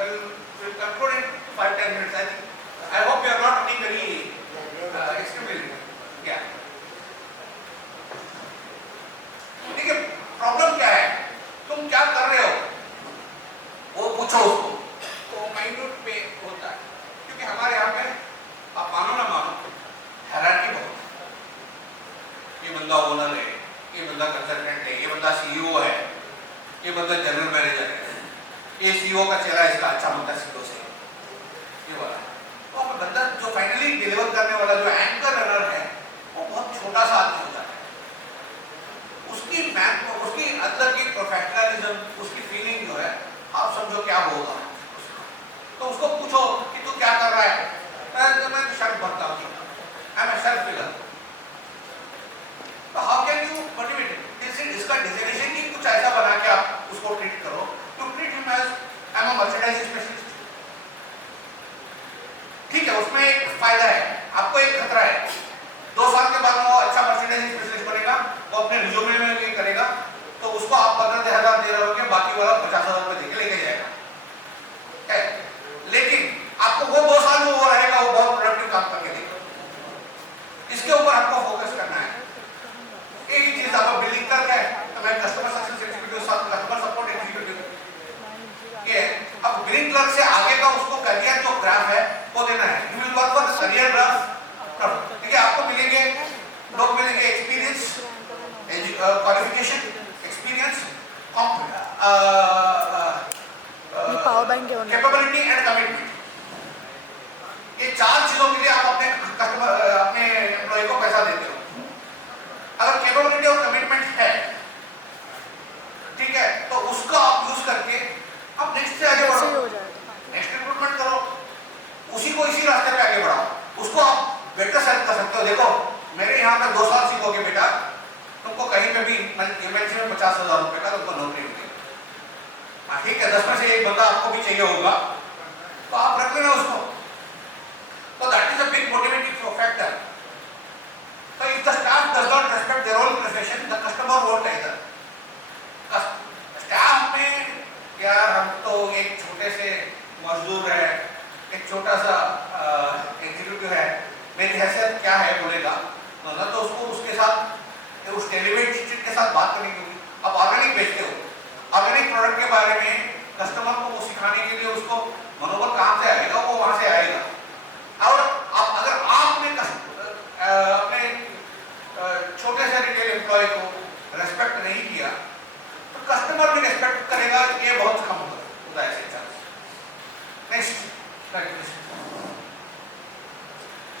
we'll conclude in 5-10 minutes. I hope you are not running very extremely yeah. ठीक है, प्रॉब्लम क्या है, तुम क्या कर रहे हो वो पूछो उसको, तो माइन्यूट पे होता है। क्योंकि हमारे यहाँ पे आप मानो ना मानो हायरार्की बहुत है, ये बंदा ओनर है, ये बंदा कंसल्टेंट है, ये बंदा CEO है, ये बंदा जनरल मैनेजर है, ये CEO का चेहरा इसका अच्छा बनता है CEO से, ये वाला। तो अब बंदा जो फाइनली डिलीवर करने वाला जो एंकर रनर है वो बहुत छोटा सा आदमी होता है, उसकी अंदर की प्रोफेशनलिज्म, उसकी फीलिंग जो है आप समझो क्या होगा। तो उसको पूछो कि तू क्या कर रहा है, मैं शर्ट भरता हूँ, मैं सेल्फ फिलर। तो how can you motivate him, इसका डिजाइनेशन की कुछ ऐसा बना के आप उसको ट्रीट करो, to treat him as I am a merchandising specialist. ठीक है, उसमें एक फायदा है, आपको एक खतरा है, 2 साल के बाद वो अच्छा मर्चेंडाइजिंग स्पेशलिस्ट बनेगा, वो अपने रिज्यूमे में ये करेगा, तो उसको आप 15,000 दे रहे होंगे, बाकी वाला 50,000 रुपए देके लेके जाएगा, है। लेकिन आपको वो 2 साल में वो रहेगा, वो बहुत प्रोडक्टिव काम करके देगा। इसके ऊपर आपको फोकस करना है। एक ही चीज आप बिल्डिंग करके, तो मैं कस्टमर सक्सेस एग्जीक्यूटिव साथ कस्टमर सपोर्ट एग्जीक्यूटिव ये, अब बिलिंग क्लर्क से आगे का उसको करियर जो ग्राफ है वो देना है। You will work for career graph, ठीक है। आपको मिलेंगे लोग, मिलेंगे experience, qualification, experience, capability and commitment. ये 4 चीजों के लिए आप अपने कस्टमर, अपने एम्प्लॉय को पैसा देते हो। अगर कैपेबिलिटी और कमिटमेंट है, ठीक है, तो उसको आप यूज करके आप नेक्स्ट से आगे बढ़ो, नेक्स्ट रिक्रूटमेंट करो, उसी को इसी रास्ते पे आगे बढ़ाओ, उसको आप बेटर सेल कर सकते हो। देखो मेरे यहाँ पे 2 साल सीखोगे बेटा, तुमको कहीं पे भी MNC में 50,000 रुपए का तुमको नौकरी मिलेगी। हाँ ठीक है, 10 में से एक बंदा आपको भी चाहिए होगा, तो आप रख लेना उसको। तो that is a big motivating factor. So if the staff does not respect their own profession, the customer won't either. Staff में यार हम तो एक छोटे से मजदूर है, एक छोटा सा एग्जीक्यूटिव है, मेरी हैसियत क्या है बोलेगा ना, तो उसको उसके साथ उस डेलीवेट चीज के साथ बात करनी होगी। अब ऑर्गेनिक बेचते हो, ऑर्गेनिक प्रोडक्ट के बारे में कस्टमर को वो सिखाने के लिए उसको मनोबल कहाँ से आएगा, वो वहां से आएगा। और अगर आपने अपने छोटे से रिटेल एम्प्लॉय को रेस्पेक्ट नहीं किया तो कस्टमर कस्टमर भी रेस्पेक्ट करेगा, ये बहुत कम होता है ऐसे चांस। नेक्स्ट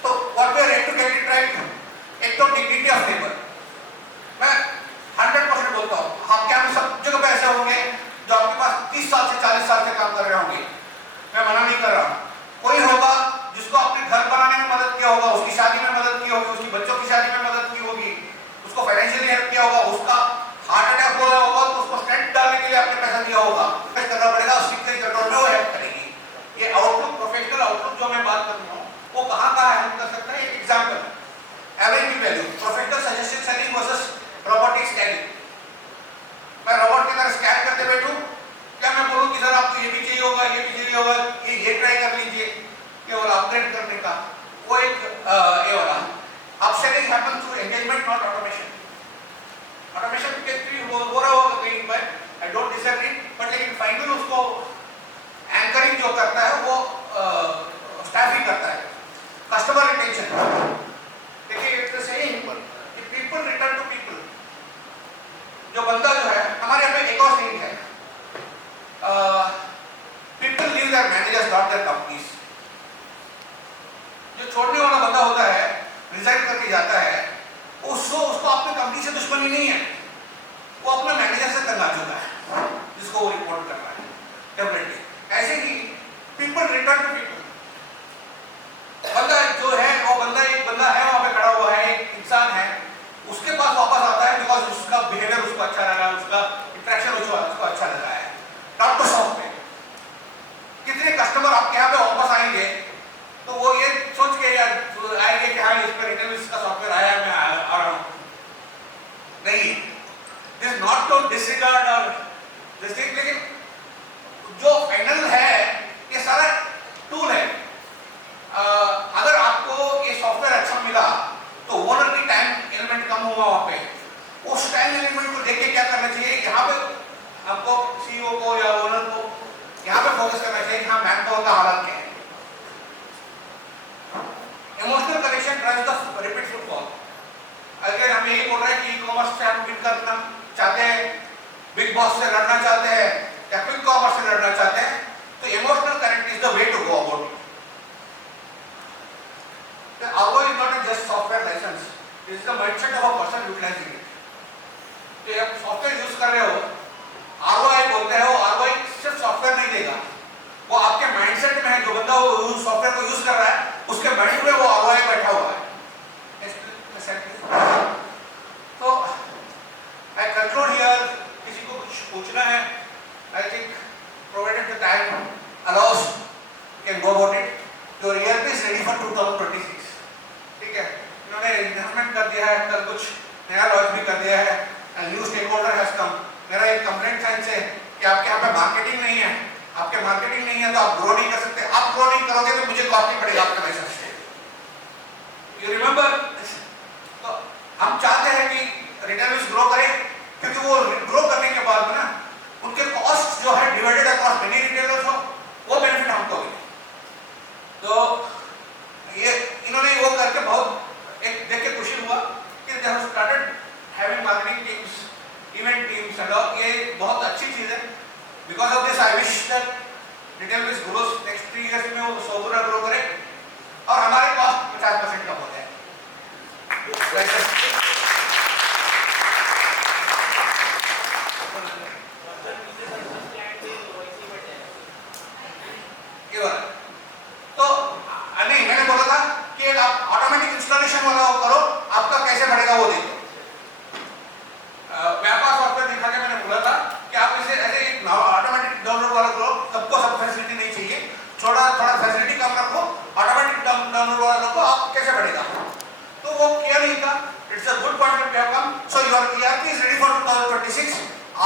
तो what we are at to get it right, एक तो डिग्निटी ऑफ लेबर। मैं 100% बोलता हूँ, आपके यहाँ सब जगह पे ऐसे होंगे जो आपके पास 30 साल से 40 साल से काम कर रहे होंगे, मैं मना नहीं कर रहा हूँ। कोई होगा जिसको अपने घर बनाने में मदद किया होगा, उसकी शादी में मदद की होगी, उसकी बच्चों की शादी में मदद की होगी, उसको फाइनेंशियली हेल्प किया होगा, उसका हार्ट अटैक हुआ होगा तो उसको स्टेंट डालने के लिए आपने पैसा दिया होगा, करना पड़ेगा, उसकी कंट्रोल में वो हेल्प करेगी। ये आउटलुक, प्रोफेशनल आउटलुक जो मैं बात कर रहा हूँ वो कहाँ हेल्प कर सकता है। एक example, average value, professional suggestion selling versus robotic scanning. मैं रोबोट की तरह स्कैन करते बैठूं, क्या मैं बोलूं कि सर आपको ये भी चाहिए होगा, ये भी चाहिए होगा, ये ट्राई कर लीजिए, ये वाला अपग्रेड करने का, वो एक ये वाला upselling happens through engagement not automation. Automation के थ्रू हो रहा होगा कहीं पर, आई डोंट डिसएग्री, बट लेकिन फाइनल उसको एंकरिंग जो करता है वो स्टाफ ही करता है। कस्टमर रिटेंशन, देखिए इट इज सेइंग कि पीपल रिटर्न टू पीपल। जो बंदा जो है, हमारे यहाँ पे एक और सेइंग है, people leave their managers not their companies. जो छोड़ने वाला बंदा होता है, रिजाइन करके जाता है, उसको अपनी कंपनी से दुश्मनी नहीं है, वो अपने मैनेजर से तंग आ चुका है जिसको वो रिपोर्ट कर रहा है डेफिनेटली। ऐसे ही पीपल रिटर्न टू पीपल। बंदा जो है वो बंदा, एक बंदा है वहां पे खड़ा हुआ है, एक इंसान है, उसके पास वापस आता है बिकॉज उसका बिहेवियर उसको अच्छा लगा, उसका इंटरेक्शन उसको अच्छा लगा है। डॉक्टर सॉफ्टवेयर, कितने कस्टमर आपके यहाँ पे वापस आएंगे तो वो ये सोच के यार आएंगे कि हाँ इस पर रिटर्न इसका सॉफ्टवेयर आया, मैं आ रहा हूँ। नहीं, दिस नॉट टू डिसरिगार्ड और दिस थिंग, लेकिन जो फाइनल है ये सारा टूल है। अगर आपको ये सॉफ्टवेयर अच्छा मिला तो ओनर की टाइम एलिमेंट कम हुआ वहां पे, उस टाइम एलिमेंट को देख के क्या करना चाहिए, यहाँ पे आपको सीईओ को या ओनर को यहाँ पे फोकस करना चाहिए कि हाँ मैन पावर का हालात क्या है। Emotional connection drives the repeat footfall. अगर हमें यही बोल रहा है कि ई कॉमर्स से हम विन करना चाहते हैं, बिग बॉस से लड़ना चाहते हैं या क्विक कॉमर्स से लड़ना चाहते हैं, तो emotional connect is the way to go about it. The ROI is not a just software license, it is the mindset of a person utilizing it. तो आप सॉफ्टवेयर यूज कर रहे हो, ROI बोलते हो, ROI सिर्फ सॉफ्टवेयर नहीं देगा, वो आपके माइंडसेट में है। जो बंदा वो सॉफ्टवेयर को यूज कर रहा है उसके माइंड में वो ROI बैठा हुआ है। तो I conclude here, किसी को कुछ पूछना है, I think provided the time allows, you can go about it. Your ERP is ready for 2026. ठीक है, इन्होंने इन्वेस्टमेंट कर दिया है, कल कुछ नया लॉन्च भी कर दिया है, new stake holder has come. मेरा एक कंप्लेंट साइंस है कि आपके यहाँ पे मार्केटिंग नहीं है, आपके मार्केटिंग नहीं है तो आप ग्रो नहीं कर सकते। आप ग्रो नहीं करोगे तो मुझे कॉस्ट नहीं पड़ेगा आपका लाइसेंस। यू रिमेंबर, तो हम चाहते हैं कि रिटेलर्स ग्रो करें, क्योंकि वो ग्रो करने के बाद में ना उनके कॉस्ट जो है डिवाइडेड अक्रॉस मेनी रिटेलर्स हो, वो बेनिफिट हमको मिले। तो ये इन्होंने वो करके बहुत एक देख के खुशी हुआ कि they have started having marketing teams, event teams and all. ये बहुत अच्छी चीज है। Because of this I wish that retail was grows next 3 years में वो 100 गुना ग्रो करे और हमारे कॉस्ट 50% कम हो जाए। तो नहीं, मैंने बोला था कि आप ऑटोमेटिक इंस्टॉलेशन वाला करो, आपका कैसे बढ़ेगा वो देखो। व्यापार सॉफ्टवेयर दिखा के मैंने बोला था कि आप इसे ऐसे एक ऑटोमेटिक डाउनलोड वाला करो, सबको सब फैसिलिटी नहीं चाहिए, थोड़ा फैसिलिटी कम रखो, ऑटोमेटिक डाउनलोड वाला रखो, आप कैसे बढ़ेगा। तो वो किया नहीं था। It's a good point that we have come. So your ERP is ready for 2026।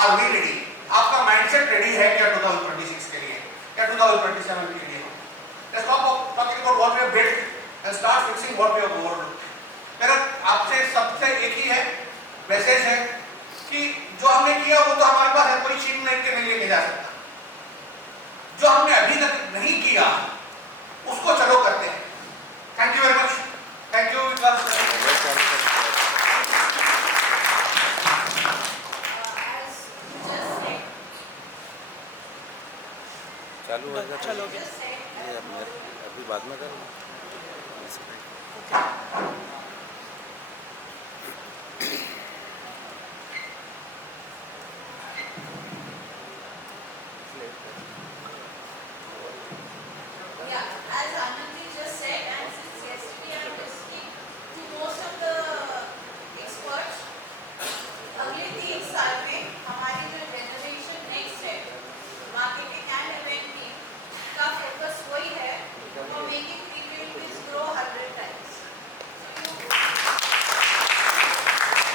Are we ready? आपका माइंडसेट रेडी है क्या 2026 के लिए या 2027 के लिए? Let's talking about what we have built and start fixing what we have overlooked. मेरा आपसे सबसे एक ही है मैसेज है कि जो हमने किया वो तो हमारे पास है, कोई छीन नहीं लेके जा सकता। जो हमने अभी तक नहीं किया उसको चलो करते हैं। Thank you very much. Thank you Vikas. As just like चालू होगा चलोगे? ये अभी बाद में करूँगा। Yeah, as Anandji just said, and since yesterday I'm listening to most of the experts, अगले 3 साल में हमारी जो जनरेशन नेक्स्ट है, मार्केटिंग एंड इवेंटिंग का फोकस वही है और making people will grow 100 times.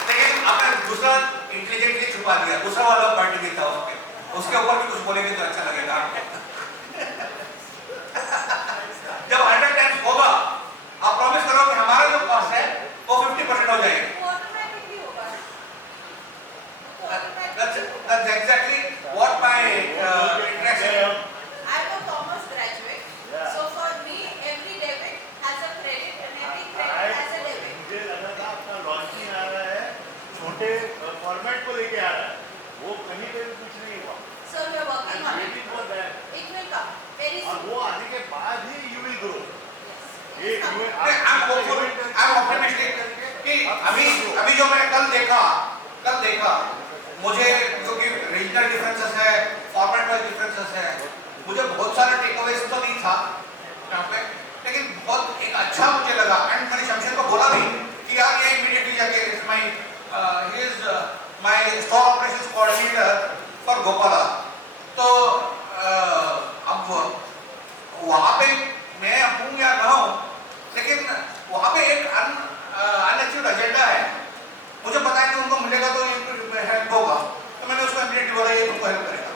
लेकिन आपने दूसरा इंटेलिजेंटली छुपा दिया, दूसरा वाला पॉइंट भी था उसके ऊपर भी कुछ बोलेंगे तो अच्छा लगेगा आपको। जब 100 टाइम्स होगा, आप प्रॉमिस करो कि हमारा जो कॉस्ट है वो 50% हो जाएगा। वो ऑटोमेटिकली होगा। That's exactly what my interest is. I'm a commerce graduate, so for me every debit has a credit and every credit has a debit. मुझे लगा था अपना लॉन्चिंग आ रहा है, छोटे फॉर्मेट को लेके आ रहा है, वो कहीं पे भी कुछ नहीं हुआ। So we are working on it. Waiting for that. It will come very और soon. वो आने के बाद ही you will grow. Yes. एक हुए I'm hopeful, I'm optimistic कि अभी जो मैंने कल देखा, मुझे क्योंकि रीजनल डिफरेंसेस है, फॉर्मेट वाइज डिफरेंसेस है, मुझे बहुत सारा टेक अवेज तो नहीं था यहाँ पे, लेकिन बहुत एक अच्छा मुझे लगा। एंड मैंने शमशेर को बोला भी कि यार ये इमीडिएटली जाके is my store operations coordinator for Gopala. तो अब वहाँ पे मैं हूँ या ना हूँ, लेकिन वहाँ पे एक अनअचीव्ड एजेंडा है। मुझे पता है कि उनको मिलेगा तो ये हेल्प होगा, तो मैंने उसको इमीडिएटली बोला ये तुमको हेल्प करेगा।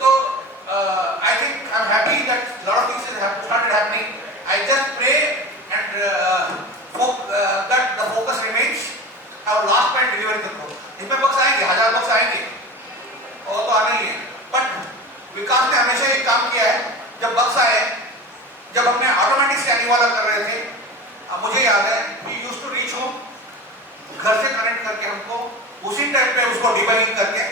तो I think I am happy that lot of things have started happening. I just pray and that the focus remains और लास्ट पॉइंट डिलीवरी तक हो। इसमें बक्स आएंगे, 1000 बक्स आएंगे, वो तो आना ही है। बट विकास ने हमेशा एक काम किया है, जब बक्स आए, जब हमने ऑटोमेटिक स्कैनिंग वाला कर रहे थे, मुझे याद है we used to reach home, घर से कनेक्ट करके हमको उसी टाइम पे उसको डिबगिंग करके